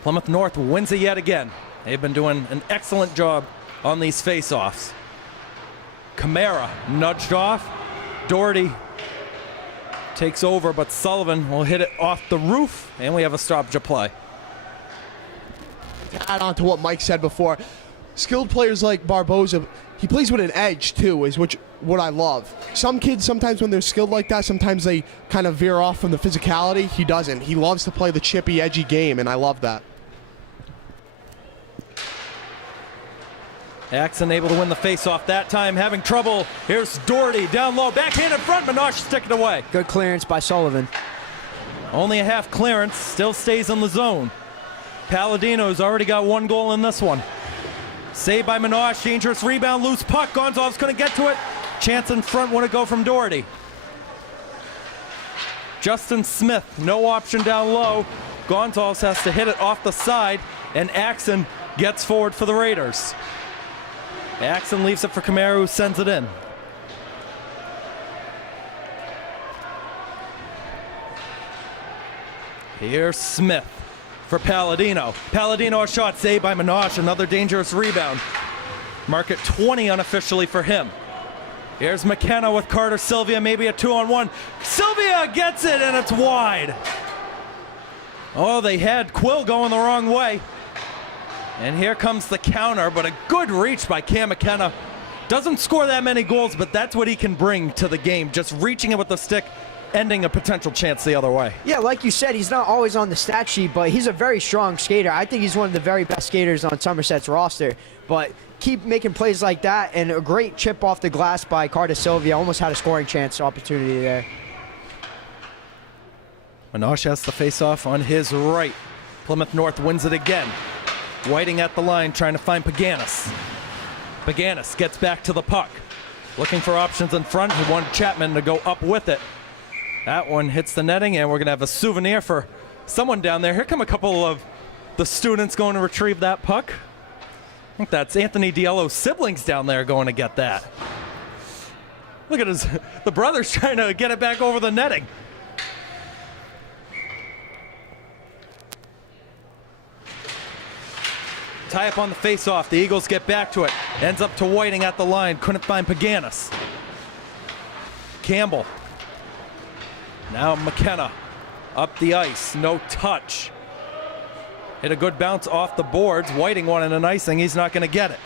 Plymouth North wins it yet again. They've been doing an excellent job on these face-offs. Camara nudged off. Doherty takes over, but Sullivan will hit it off the roof, and we have a stoppage of play. To add on to what Mike said before, skilled players like Barboza, he plays with an edge too, is what I love. Some kids, sometimes when they're skilled like that, sometimes they kind of veer off from the physicality. He doesn't. He loves to play the chippy, edgy game, and I love that. Axon able to win the face-off that time, having trouble. Here's Doherty down low, backhand in front, Minosh sticking away. Good clearance by Sullivan. Only a half clearance, still stays in the zone. Palladino's already got one goal in this one. Saved by Minosh, dangerous rebound, loose puck. Gonzalez couldn't get to it. Chance in front, want to go from Doherty. Justin Smith, no option down low. Gonzalez has to hit it off the side, and Axon gets forward for the Raiders. Axon leaves it for Camaro, who sends it in. Here's Smith for Palladino. Palladino, a shot saved by Minosh, another dangerous rebound. Mark it 20 unofficially for him. Here's McKenna with Carter Sylvia, maybe a 2-on-1. Sylvia gets it, and it's wide. Oh, they had Quill going the wrong way. And here comes the counter, but a good reach by Cam McKenna. Doesn't score that many goals, but that's what he can bring to the game. Just reaching it with the stick, ending a potential chance the other way. Yeah, like you said, he's not always on the stat sheet, but he's a very strong skater. I think he's one of the very best skaters on Somerset's roster. But keep making plays like that, and a great chip off the glass by Carter Sylvia. Almost had a scoring chance opportunity there. Minosh has the face-off on his right. Plymouth North wins it again. Whiting at the line, trying to find Paganis. Paganis gets back to the puck. Looking for options in front. He wanted Chapman to go up with it. That one hits the netting, and we're going to have a souvenir for someone down there. Here come a couple of the students going to retrieve that puck. I think that's Anthony Diallo's siblings down there going to get that. Look at the brothers trying to get it back over the netting. Tie up on the face-off. The Eagles get back to it. Ends up to Whiting at the line. Couldn't find Paganis. Campbell. Now McKenna up the ice. No touch. Hit a good bounce off the boards. Whiting wanted an icing. He's not going to get it.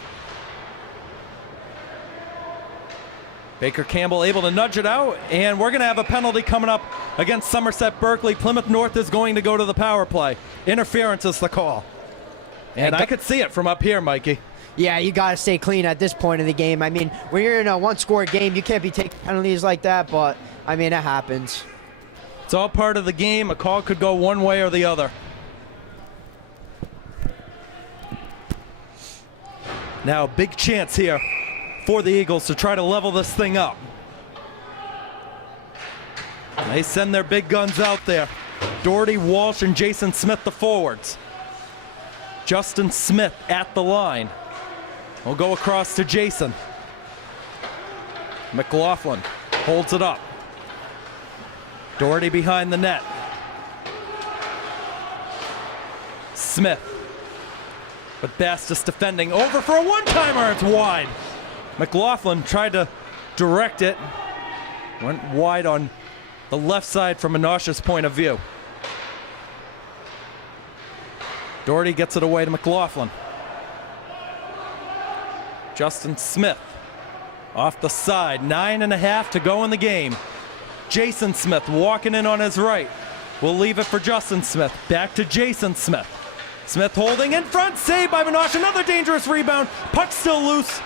Baker Campbell able to nudge it out, and we're going to have a penalty coming up against Somerset Berkley. Plymouth North is going to go to the power play. Interference is the call. And I could see it from up here, Mikey. Yeah, you got to stay clean at this point in the game. I mean, when you're in a one-score game, you can't be taking penalties like that, but, I mean, it happens. It's all part of the game. A call could go one way or the other. Now, big chance here for the Eagles to try to level this thing up. They send their big guns out there. Doherty, Walsh, and Jason Smith, the forwards. Justin Smith at the line. We'll go across to Jason. McLaughlin holds it up. Doherty behind the net. Smith. But Bastis defending over for a one-timer. It's wide. McLaughlin tried to direct it. Went wide on the left side from Minosh's point of view. Doherty gets it away to McLaughlin. Justin Smith off the side, 9.5 to go in the game. Jason Smith walking in on his right. We'll leave it for Justin Smith. Back to Jason Smith. Smith holding in front, saved by Moniz. Another dangerous rebound. Puck still loose.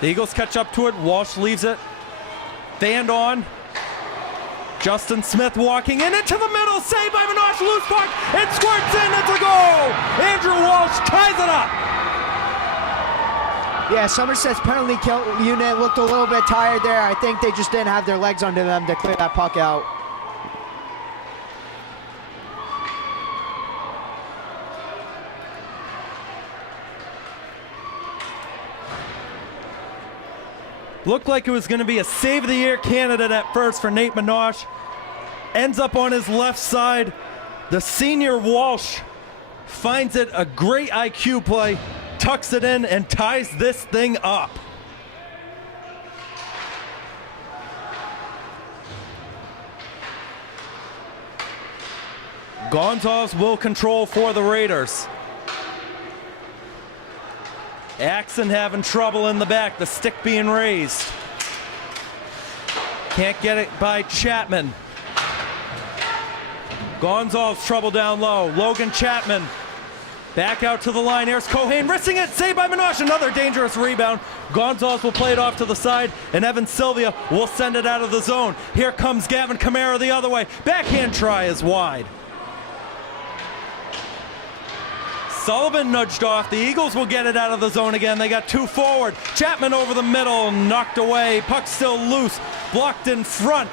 The Eagles catch up to it. Walsh leaves it. Fanned on. Justin Smith walking in into the middle. Saved by Moniz. Loose puck. It squirts in. It's a goal. Andrew Walsh ties it up. Yeah, Somerset's penalty kill unit looked a little bit tired there. I think they just didn't have their legs under them to clear that puck out. Looked like it was going to be a Save of the Year candidate at first for Nate Moniz. Ends up on his left side. The senior Walsh finds it a great IQ play, tucks it in, and ties this thing up. Gonzalez will control for the Raiders. Axon having trouble in the back, the stick being raised. Can't get it by Chapman. Gonzalez trouble down low. Logan Chapman back out to the line. Here's Cohane risking it, saved by Moniz. Another dangerous rebound. Gonzalez will play it off to the side, and Evan Sylvia will send it out of the zone. Here comes Gavin Kamara the other way. Backhand try is wide. Sullivan nudged off. The Eagles will get it out of the zone again. They got two forward. Chapman over the middle, knocked away. Puck still loose, blocked in front.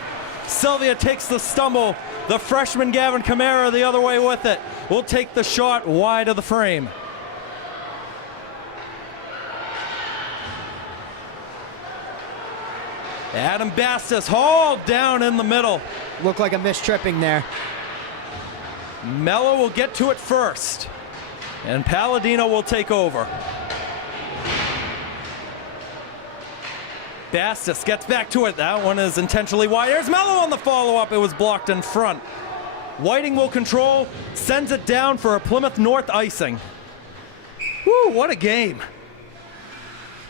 Sylvia takes the stumble. The freshman Gavin Kamara the other way with it. Will take the shot wide of the frame. Adam Bastis hauled down in the middle. Looked like a missed tripping there. Mello will get to it first, and Palladino will take over. Bastis gets back to it. That one is intentionally wide. There's Mello on the follow-up. It was blocked in front. Whiting will control, sends it down for a Plymouth North icing. Woo, what a game.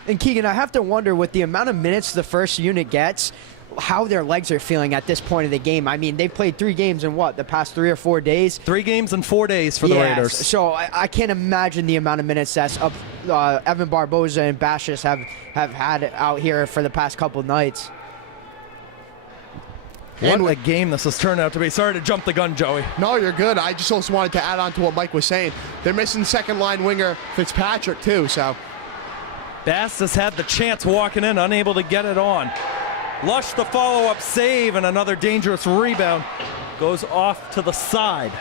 And Keegan, I have to wonder, with the amount of minutes the first unit gets, how their legs are feeling at this point of the game. I mean, they've played 3 games in what, the past 3 or 4 days? 3 games in 4 days for the Raiders. So I can't imagine the amount of minutes that's up Evan Barboza and Bashis have had out here for the past couple nights. What a game this has turned out to be. Sorry to jump the gun, Joey. No, you're good. I just also wanted to add on to what Mike was saying. They're missing second line winger Fitzpatrick too, so. Bastis had the chance walking in, unable to get it on. Lush the follow-up save, and another dangerous rebound goes off to the side.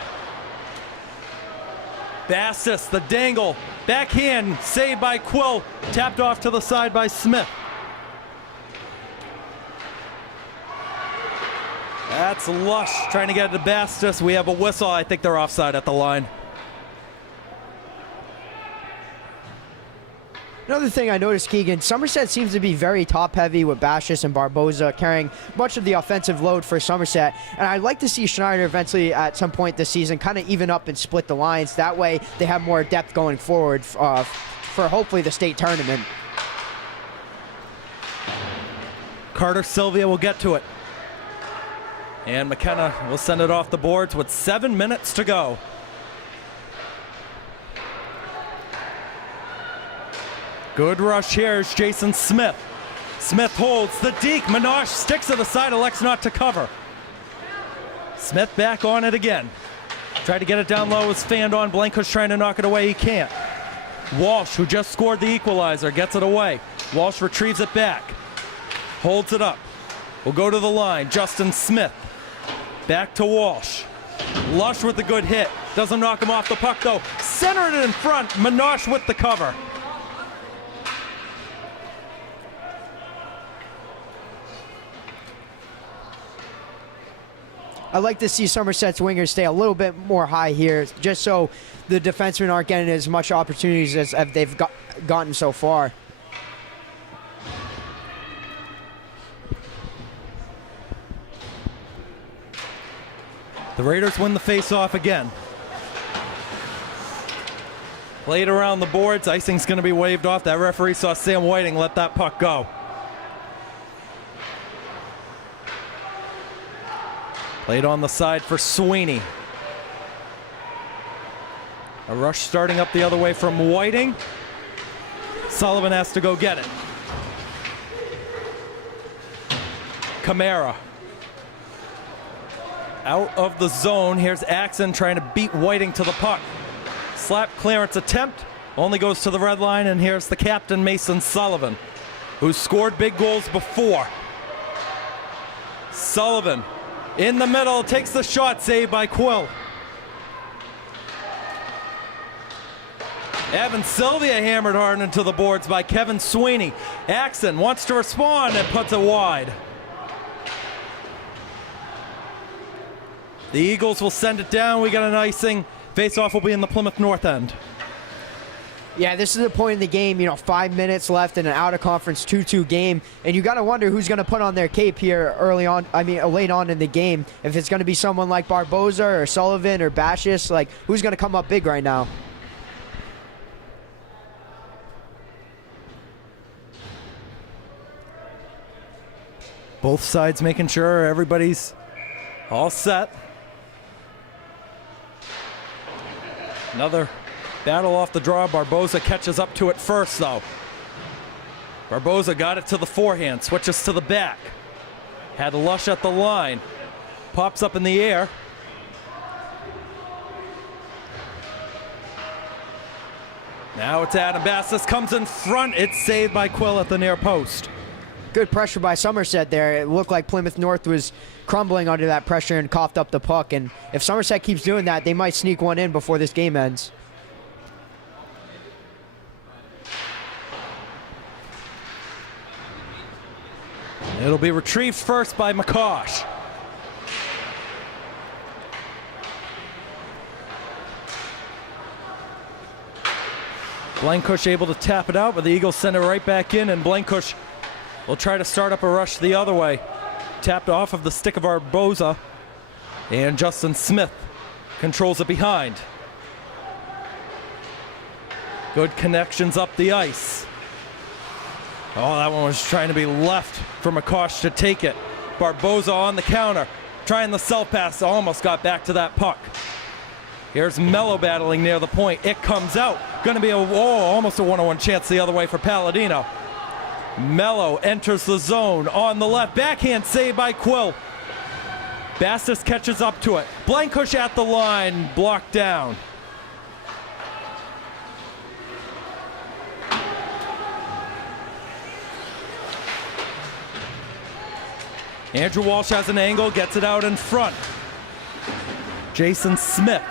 Bastis, the dangle, backhand, saved by Quill, tapped off to the side by Smith. That's Lush trying to get it to Bastis. We have a whistle. I think they're offside at the line. Another thing I noticed, Keegan, Somerset seems to be very top-heavy with Bashis and Barboza carrying much of the offensive load for Somerset. And I'd like to see Schneider eventually, at some point this season, kind of even up and split the lines. That way, they have more depth going forward for hopefully the state tournament. Carter Sylvia will get to it. And McKenna will send it off the boards with 7 minutes to go. Good rush here is Jason Smith. Smith holds the deke. Moniz sticks it aside, elects not to cover. Smith back on it again. Tried to get it down low, was fanned on. Blanco's trying to knock it away, he can't. Walsh, who just scored the equalizer, gets it away. Walsh retrieves it back. Holds it up. We'll go to the line. Justin Smith. Back to Walsh. Lush with the good hit. Doesn't knock him off the puck though. Centered it in front. Moniz with the cover. I'd like to see Somerset's wingers stay a little bit more high here, just so the defensemen aren't getting as much opportunities as they've gotten so far. The Raiders win the face-off again. Played around the boards. Icing's going to be waved off. That referee saw Sam Whiting let that puck go. Played on the side for Sweeney. A rush starting up the other way from Whiting. Sullivan has to go get it. Camara. Out of the zone. Here's Axon trying to beat Whiting to the puck. Slap clearance attempt. Only goes to the red line, and here's the captain, Mason Sullivan, who's scored big goals before. Sullivan in the middle, takes the shot, saved by Quill. Evan Sylvia hammered hard into the boards by Kevin Sweeney. Axon wants to respond and puts it wide. The Eagles will send it down. We got an icing. Face-off will be in the Plymouth North end. Yeah, this is the point in the game, 5 minutes left in an out-of-conference 2-2 game, and you got to wonder who's going to put on their cape here late on in the game. If it's going to be someone like Barboza or Sullivan or Bashis, like, who's going to come up big right now? Both sides making sure everybody's all set. Another battle off the draw. Barboza catches up to it first, though. Barboza got it to the forehand, switches to the back. Had Lush at the line. Pops up in the air. Now it's Adam Bassis, comes in front. It's saved by Quill at the near post. Good pressure by Somerset there. It looked like Plymouth North was crumbling under that pressure and coughed up the puck. And if Somerset keeps doing that, they might sneak one in before this game ends. It'll be retrieved first by McCosh. Blankush able to tap it out, but the Eagles send it right back in, and Blankush will try to start up a rush the other way. Tapped off of the stick of Barboza, and Justin Smith controls it behind. Good connections up the ice. Oh, that one was trying to be left for McCosh to take it. Barboza on the counter, trying the self pass, almost got back to that puck. Here's Mello battling near the point. It comes out. Going to be almost a one-on-one chance the other way for Palladino. Mello enters the zone on the left. Backhand save by Quill. Bastis catches up to it. Blankush at the line, blocked down. Andrew Walsh has an angle, gets it out in front. Jason Smith.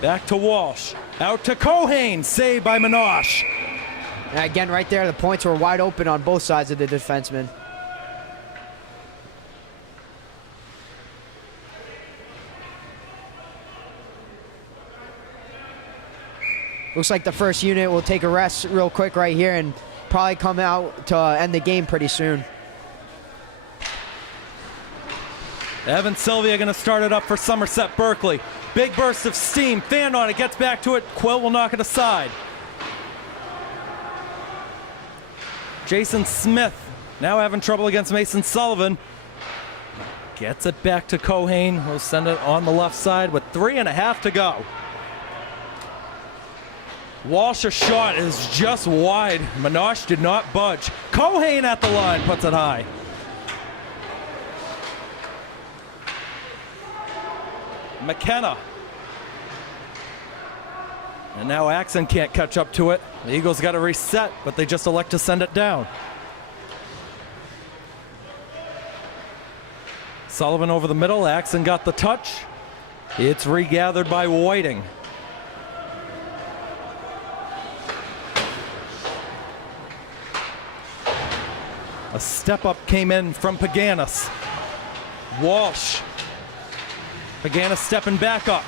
Back to Walsh. Out to Cohane, saved by Minosh. And again, right there, the points were wide open on both sides of the defenseman. Looks like the first unit will take a rest real quick right here and probably come out to end the game pretty soon. Evan Sylvia going to start it up for Somerset Berkley. Big burst of steam. Fan on it. Gets back to it. Quill will knock it aside. Jason Smith now having trouble against Mason Sullivan. Gets it back to Cohane. We'll send it on the left side with 3.5 to go. Walsh's shot is just wide. Minosh did not budge. Cohane at the line puts it high. McKenna. And now Axon can't catch up to it. The Eagles got to reset, but they just elect to send it down. Sullivan over the middle. Axon got the touch. It's regathered by Whiting. A step up came in from Paganis. Walsh. Paganis stepping back up.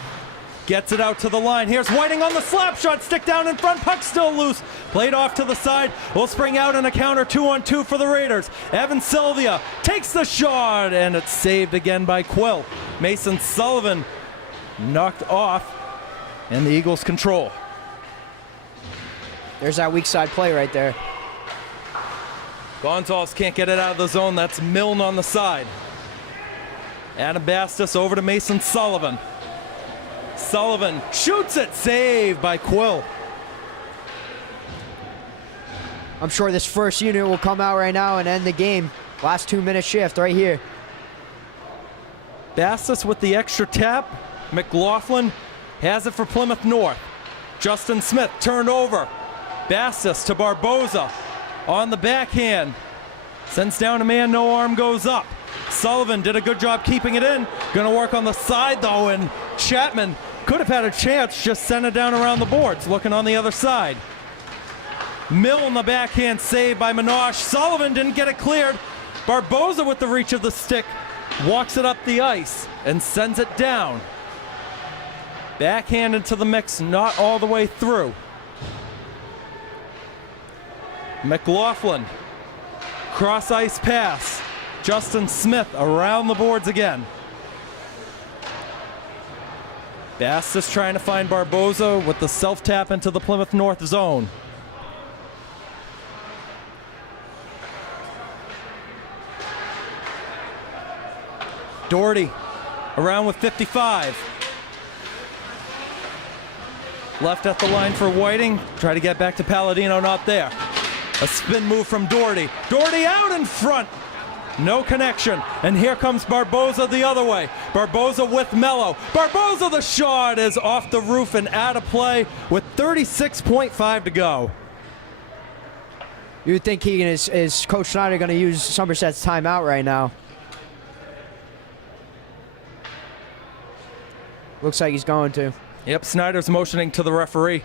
Gets it out to the line. Here's Whiting on the slap shot. Stick down in front. Puck still loose. Played off to the side. Will spring out in a counter 2-on-2 for the Raiders. Evan Sylvia takes the shot, and it's saved again by Quill. Mason Sullivan knocked off, and the Eagles control. There's that weak side play right there. Gonzalez can't get it out of the zone. That's Milne on the side. Anabastis over to Mason Sullivan. Sullivan shoots it, saved by Quill. I'm sure this first unit will come out right now and end the game. Last 2-minute shift right here. Bastis with the extra tap. McLaughlin has it for Plymouth North. Justin Smith turned over. Bastis to Barboza on the backhand. Sends down a man, no arm goes up. Sullivan did a good job keeping it in. Gonna work on the side though, and Chapman could have had a chance, just sent it down around the boards. Looking on the other side. Mill on the backhand, saved by Minosh. Sullivan didn't get it cleared. Barboza with the reach of the stick, walks it up the ice and sends it down. Backhand into the mix, not all the way through. McLaughlin, cross ice pass. Justin Smith around the boards again. Bastis trying to find Barboza with the self-tap into the Plymouth North zone. Doherty around with 55. Left at the line for Whiting. Try to get back to Palladino, not there. A spin move from Doherty. Doherty out in front. No connection. And here comes Barboza the other way. Barboza with Mello. Barboza, the shot is off the roof and out of play with 36.5 to go. You would think Keegan is Coach Schneider going to use Somerset's timeout right now. Looks like he's going to. Yep, Snyder's motioning to the referee.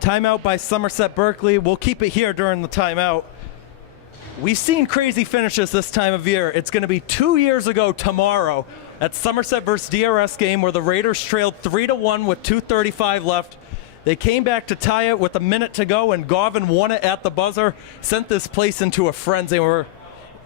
Timeout by Somerset Berkley. We'll keep it here during the timeout. We've seen crazy finishes this time of year. It's going to be 2 years ago tomorrow at Somerset versus DRS game where the Raiders trailed 3-1 with 2:35 left. They came back to tie it with a minute to go, and Garvin won it at the buzzer, sent this place into a frenzy.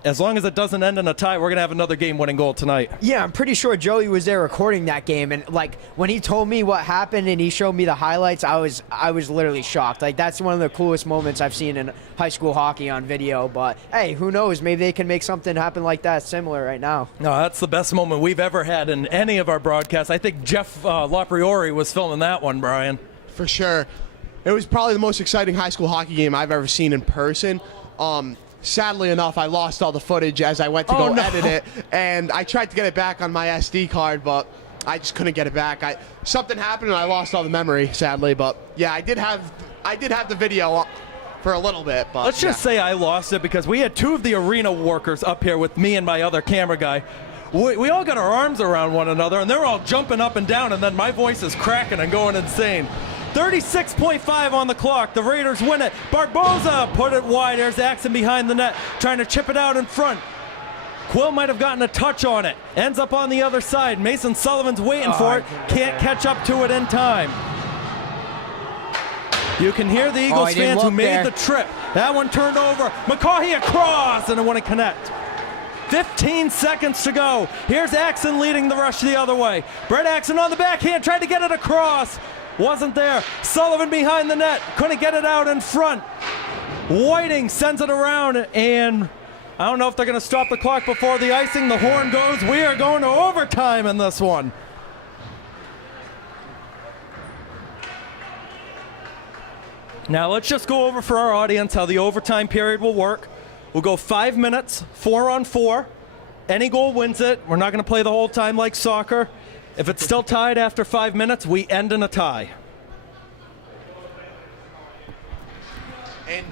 As long as it doesn't end in a tie, we're going to have another game-winning goal tonight. Yeah, I'm pretty sure Joey was there recording that game, and like when he told me what happened and he showed me the highlights, I was literally shocked. Like that's one of the coolest moments I've seen in high school hockey on video. But hey, who knows? Maybe they can make something happen like that similar right now. No, that's the best moment we've ever had in any of our broadcasts. I think Jeff Lopriori was filming that one, Brian. For sure. It was probably the most exciting high school hockey game I've ever seen in person. Sadly enough, I lost all the footage as I went to go edit it, and I tried to get it back on my SD card, but I just couldn't get it back. Something happened and I lost all the memory, sadly. But yeah, I did have the video for a little bit. But let's just say I lost it because we had two of the arena workers up here with me and my other camera guy. We all got our arms around one another, and they're all jumping up and down, and then my voice is cracking and going insane. 36.5 on the clock. The Raiders win it. Barboza put it wide. There's Axon behind the net, trying to chip it out in front. Quill might have gotten a touch on it. Ends up on the other side. Mason Sullivan's waiting for it. Can't catch up to it in time. You can hear the Eagles fans who made the trip. That one turned over. McCaughey across, and it wouldn't connect. 15 seconds to go. Here's Axon leading the rush the other way. Brett Axon on the backhand, tried to get it across. Wasn't there. Sullivan behind the net. Couldn't get it out in front. Whiting sends it around, and I don't know if they're going to stop the clock before the icing. The horn goes. We are going to overtime in this one. Now let's just go over for our audience how the overtime period will work. We'll go 5 minutes, 4-on-4. Any goal wins it. We're not going to play the whole time like soccer. If it's still tied after 5 minutes, we end in a tie. And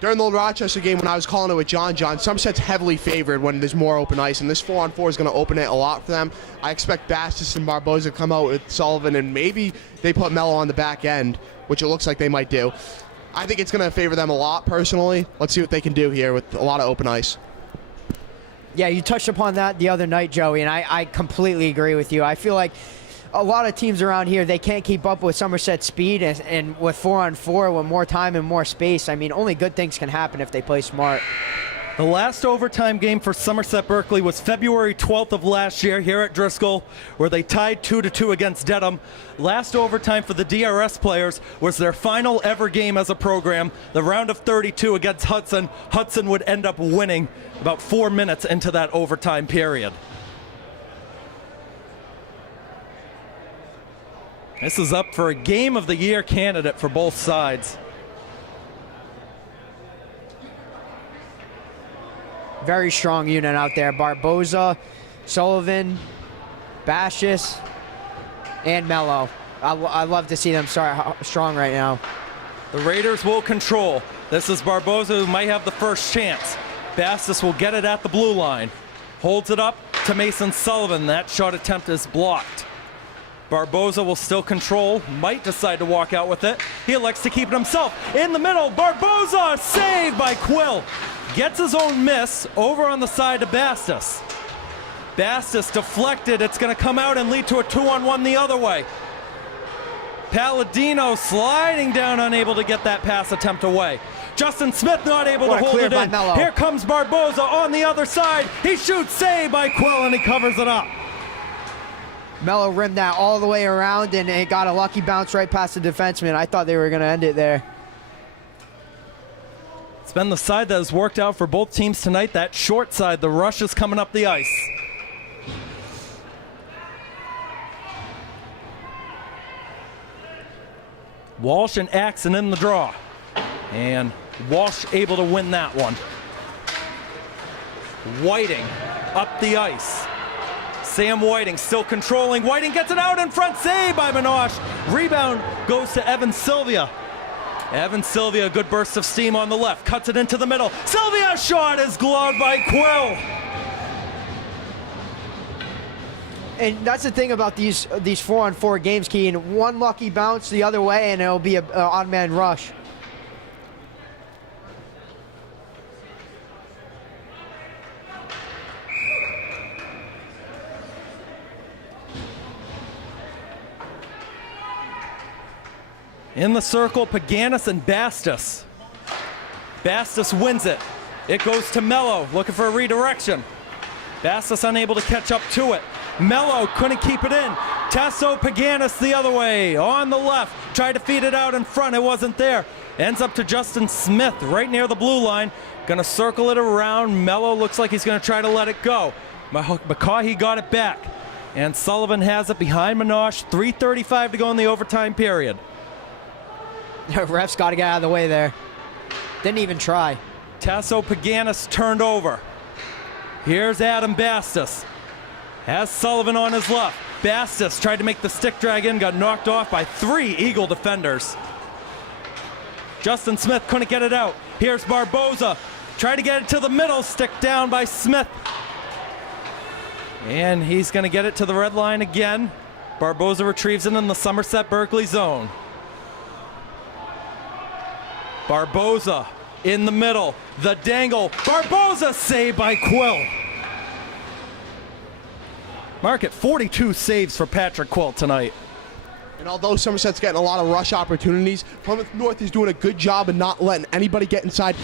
during the old Rochester game when I was calling it with John, Somerset's heavily favored when there's more open ice, and this 4-on-4 is going to open it a lot for them. I expect Bastis and Barboza to come out with Sullivan, and maybe they put Mello on the back end, which it looks like they might do. I think it's going to favor them a lot, personally. Let's see what they can do here with a lot of open ice. Yeah, you touched upon that the other night, Joey, and I completely agree with you. I feel like a lot of teams around here, they can't keep up with Somerset's speed, and with 4-on-4, with more time and more space, I mean, only good things can happen if they play smart. The last overtime game for Somerset Berkley was February 12th of last year here at Driscoll, where they tied 2-2 against Dedham. Last overtime for the DRS players was their final ever game as a program. The round of 32 against Hudson. Hudson would end up winning about 4 minutes into that overtime period. This is up for a Game of the Year candidate for both sides. Very strong unit out there. Barboza, Sullivan, Bashis, and Mello. I love to see them start strong right now. The Raiders will control. This is Barboza, who might have the first chance. Bastis will get it at the blue line. Holds it up to Mason Sullivan. That shot attempt is blocked. Barboza will still control, might decide to walk out with it. He elects to keep it himself. In the middle, Barboza, saved by Quill. Gets his own miss over on the side to Bastis. Bastis deflected. It's going to come out and lead to a 2-on-1 the other way. Palladino sliding down, unable to get that pass attempt away. Justin Smith not able to hold it in. Here comes Barboza on the other side. He shoots, saved by Quill, and he covers it up. Mello rimmed that all the way around, and it got a lucky bounce right past the defenseman. I thought they were going to end it there. It's been the side that has worked out for both teams tonight. That short side, the rush is coming up the ice. Walsh and Axon in the draw. And Walsh able to win that one. Whiting up the ice. Sam Whiting still controlling. Whiting gets it out in front. Save by Minosh. Rebound goes to Evan Sylvia. Evan Sylvia, a good burst of steam on the left. Cuts it into the middle. Sylvia's shot is gloved by Quill. And that's the thing about these 4-on-4 games, Keegan. One lucky bounce the other way, and it'll be an on-man rush. In the circle, Paganis and Bastis. Bastis wins it. It goes to Mello, looking for a redirection. Bastis unable to catch up to it. Mello couldn't keep it in. Tasso Paganis the other way, on the left. Tried to feed it out in front, it wasn't there. Ends up to Justin Smith, right near the blue line. Gonna circle it around. Mello looks like he's gonna try to let it go. McCaughey got it back. And Sullivan has it behind Minosh. 3:35 to go in the overtime period. Ref's got to get out of the way there. Didn't even try. Tasso Paganis turned over. Here's Adam Bastis. Has Sullivan on his left. Bastis tried to make the stick drag in, got knocked off by 3 Eagle defenders. Justin Smith couldn't get it out. Here's Barboza. Tried to get it to the middle, stick down by Smith. And he's going to get it to the red line again. Barboza retrieves it in the Somerset Berkley zone. Barboza in the middle, the dangle. Barboza saved by Quill. Mark at 42 saves for Patrick Quill tonight. And although Somerset's getting a lot of rush opportunities, Plymouth North is doing a good job of not letting anybody get inside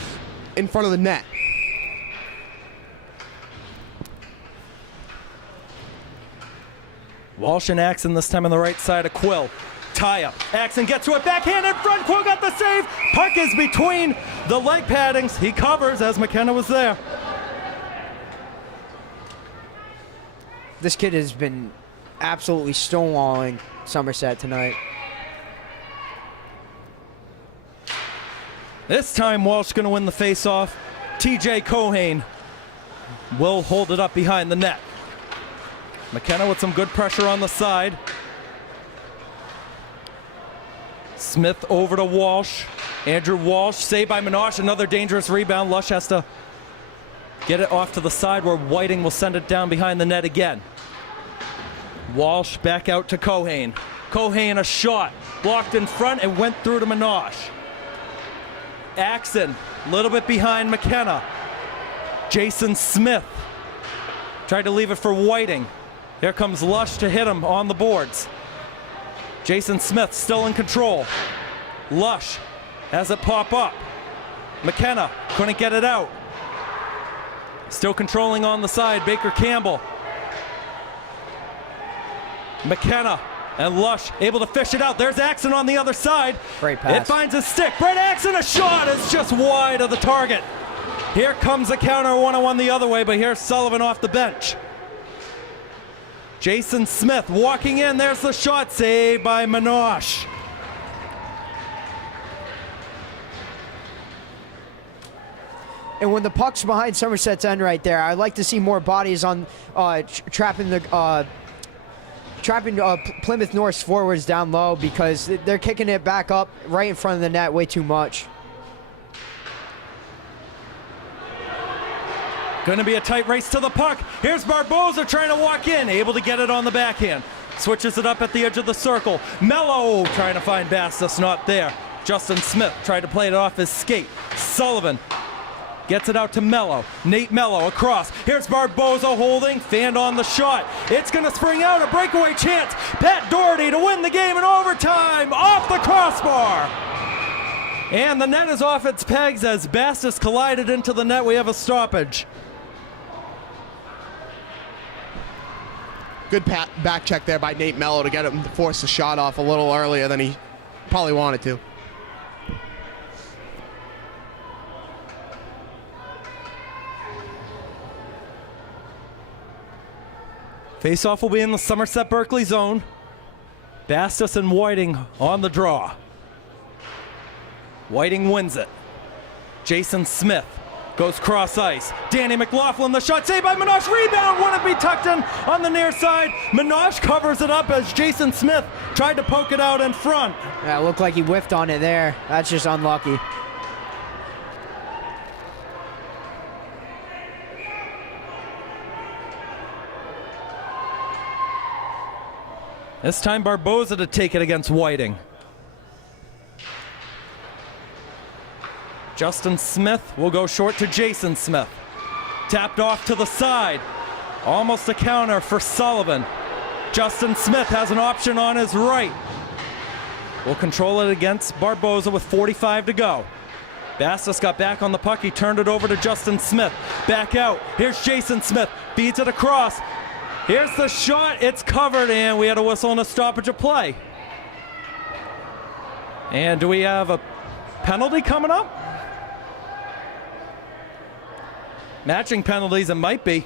in front of the net. Walsh and Axon this time on the right side of Quill. Tie up. Axon gets to it. Backhand in front. Quill got the save. Puck is between the leg paddings. He covers as McKenna was there. This kid has been absolutely stonewalling Somerset tonight. This time Walsh going to win the faceoff. TJ Cohane will hold it up behind the net. McKenna with some good pressure on the side. Smith over to Walsh. Andrew Walsh, saved by Minosh. Another dangerous rebound. Lush has to get it off to the side where Whiting will send it down behind the net again. Walsh back out to Cohane. Cohane a shot. Blocked in front and went through to Minosh. Axon, a little bit behind McKenna. Jason Smith tried to leave it for Whiting. Here comes Lush to hit him on the boards. Jason Smith still in control. Lush has it pop up. McKenna couldn't get it out. Still controlling on the side, Baker Campbell. McKenna and Lush able to fish it out. There's Axon on the other side. Great pass. It finds a stick. Brett Axon, a shot is just wide of the target. Here comes the counter, 1-on-1 the other way, but here's Sullivan off the bench. Jason Smith walking in. There's the shot, saved by Minosh. And when the puck's behind Somerset's end right there, I'd like to see more bodies on trapping Plymouth North's forwards down low, because they're kicking it back up right in front of the net way too much. Going to be a tight race to the puck. Here's Barboza trying to walk in, able to get it on the backhand. Switches it up at the edge of the circle. Mello trying to find Bastos, not there. Justin Smith tried to play it off his skate. Sullivan gets it out to Mello. Nate Mello across. Here's Barboza holding, fanned on the shot. It's going to spring out, a breakaway chance. Pat Doherty to win the game in overtime, off the crossbar. And the net is off its pegs as Bastos collided into the net. We have a stoppage. Good back check there by Nate Mello to get him to force the shot off a little earlier than he probably wanted to. Face-off will be in the Somerset Berkley zone. Bastos and Whiting on the draw. Whiting wins it. Jason Smith goes cross ice. Danny McLaughlin, the shot saved by Minosh. Rebound, wouldn't be tucked in on the near side. Minosh covers it up as Jason Smith tried to poke it out in front. Yeah, it looked like he whiffed on it there. That's just unlucky. This time Barboza to take it against Whiting. Justin Smith will go short to Jason Smith. Tapped off to the side. Almost a counter for Sullivan. Justin Smith has an option on his right. Will control it against Barboza with 45 to go. Bastos got back on the puck. He turned it over to Justin Smith. Back out. Here's Jason Smith. Feeds it across. Here's the shot. It's covered, and we had a whistle and a stoppage of play. And do we have a penalty coming up? Matching penalties, it might be.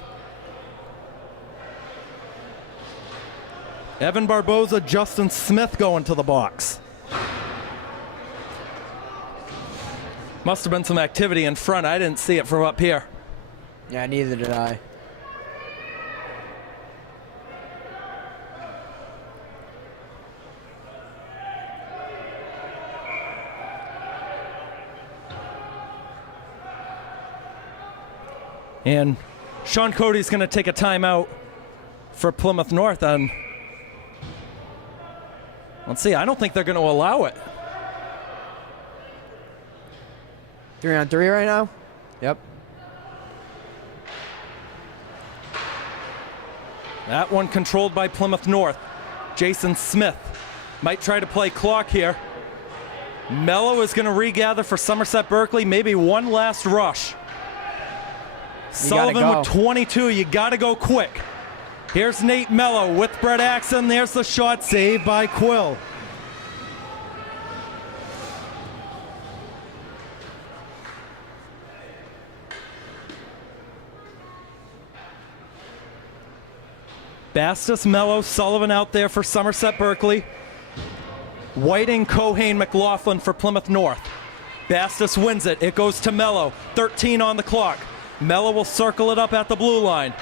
Evan Barboza, Justin Smith going to the box. Must have been some activity in front. I didn't see it from up here. Yeah, neither did I. And Sean Cody's going to take a timeout for Plymouth North. And let's see, I don't think they're going to allow it. 3-on-3 right now? Yep. That one controlled by Plymouth North. Jason Smith might try to play clock here. Mello is going to regather for Somerset Berkley. Maybe one last rush. Sullivan with 22, you got to go quick. Here's Nate Mello with Brett Axon. There's the shot saved by Quill. Bastos, Mello, Sullivan out there for Somerset Berkley. Whiting, Cohane, McLaughlin for Plymouth North. Bastos wins it. It goes to Mello. 13 on the clock. Mello will circle it up at the blue line.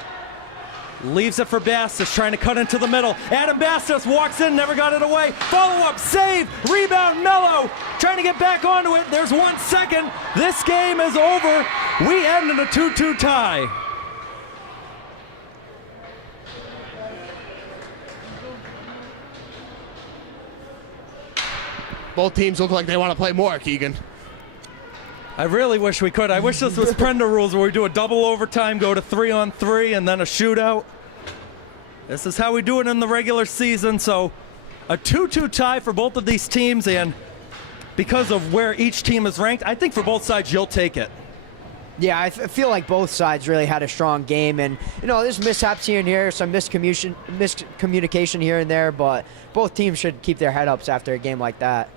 Leaves it for Bastos, trying to cut into the middle. Adam Bastos walks in, never got it away. Follow-up, save, rebound, Mello. Trying to get back onto it. There's 1 second. This game is over. We end in a 2-2 tie. Both teams look like they want to play more, Keegan. I really wish we could. I wish this was Prenda rules where we do a double overtime, go to 3-on-3, and then a shootout. This is how we do it in the regular season. So a 2-2 tie for both of these teams, and because of where each team is ranked, I think for both sides you'll take it. Yeah, I feel like both sides really had a strong game, and there's mishaps here and here, some miscommunication here and there, but both teams should keep their head ups after a game like that.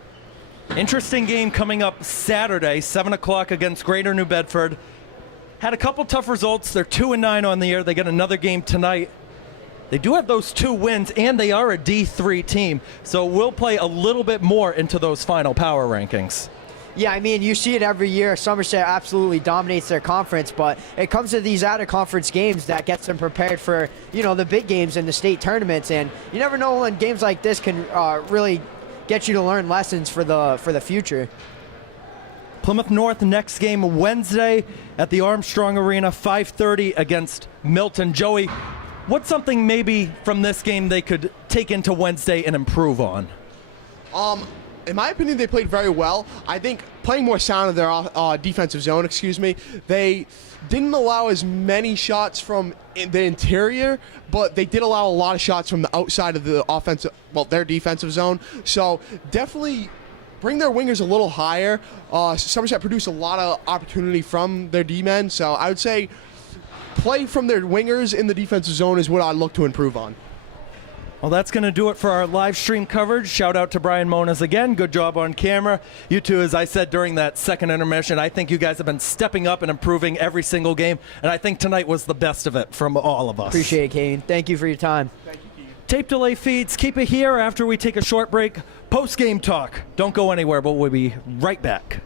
Interesting game coming up Saturday, 7 o'clock against Greater New Bedford. Had a couple tough results. They're 2-9 on the year. They get another game tonight. They do have those 2 wins, and they are a D3 team, so we'll play a little bit more into those final power rankings. Yeah, I mean, you see it every year. Somerset absolutely dominates their conference, but it comes to these out-of-conference games that gets them prepared for, the big games in the state tournaments. And you never know when games like this can really get you to learn lessons for the future. Plymouth North next game Wednesday at the Armstrong Arena, 5:30 against Milton. Joey, what's something maybe from this game they could take into Wednesday and improve on? In my opinion, they played very well. I think playing more sound of their defensive zone, they didn't allow as many shots from the interior, but they did allow a lot of shots from the outside of the their defensive zone. So definitely bring their wingers a little higher. Somerset produced a lot of opportunity from their D-men, so I would say play from their wingers in the defensive zone is what I'd look to improve on. Well, that's going to do it for our live stream coverage. Shout out to Brian Moniz again. Good job on camera. You two, as I said during that second intermission, I think you guys have been stepping up and improving every single game, and I think tonight was the best of it from all of us. Appreciate it, Keegan. Thank you for your time. Thank you, Keegan. Tape delay feeds, keep it here after we take a short break. Post-game talk. Don't go anywhere, but we'll be right back.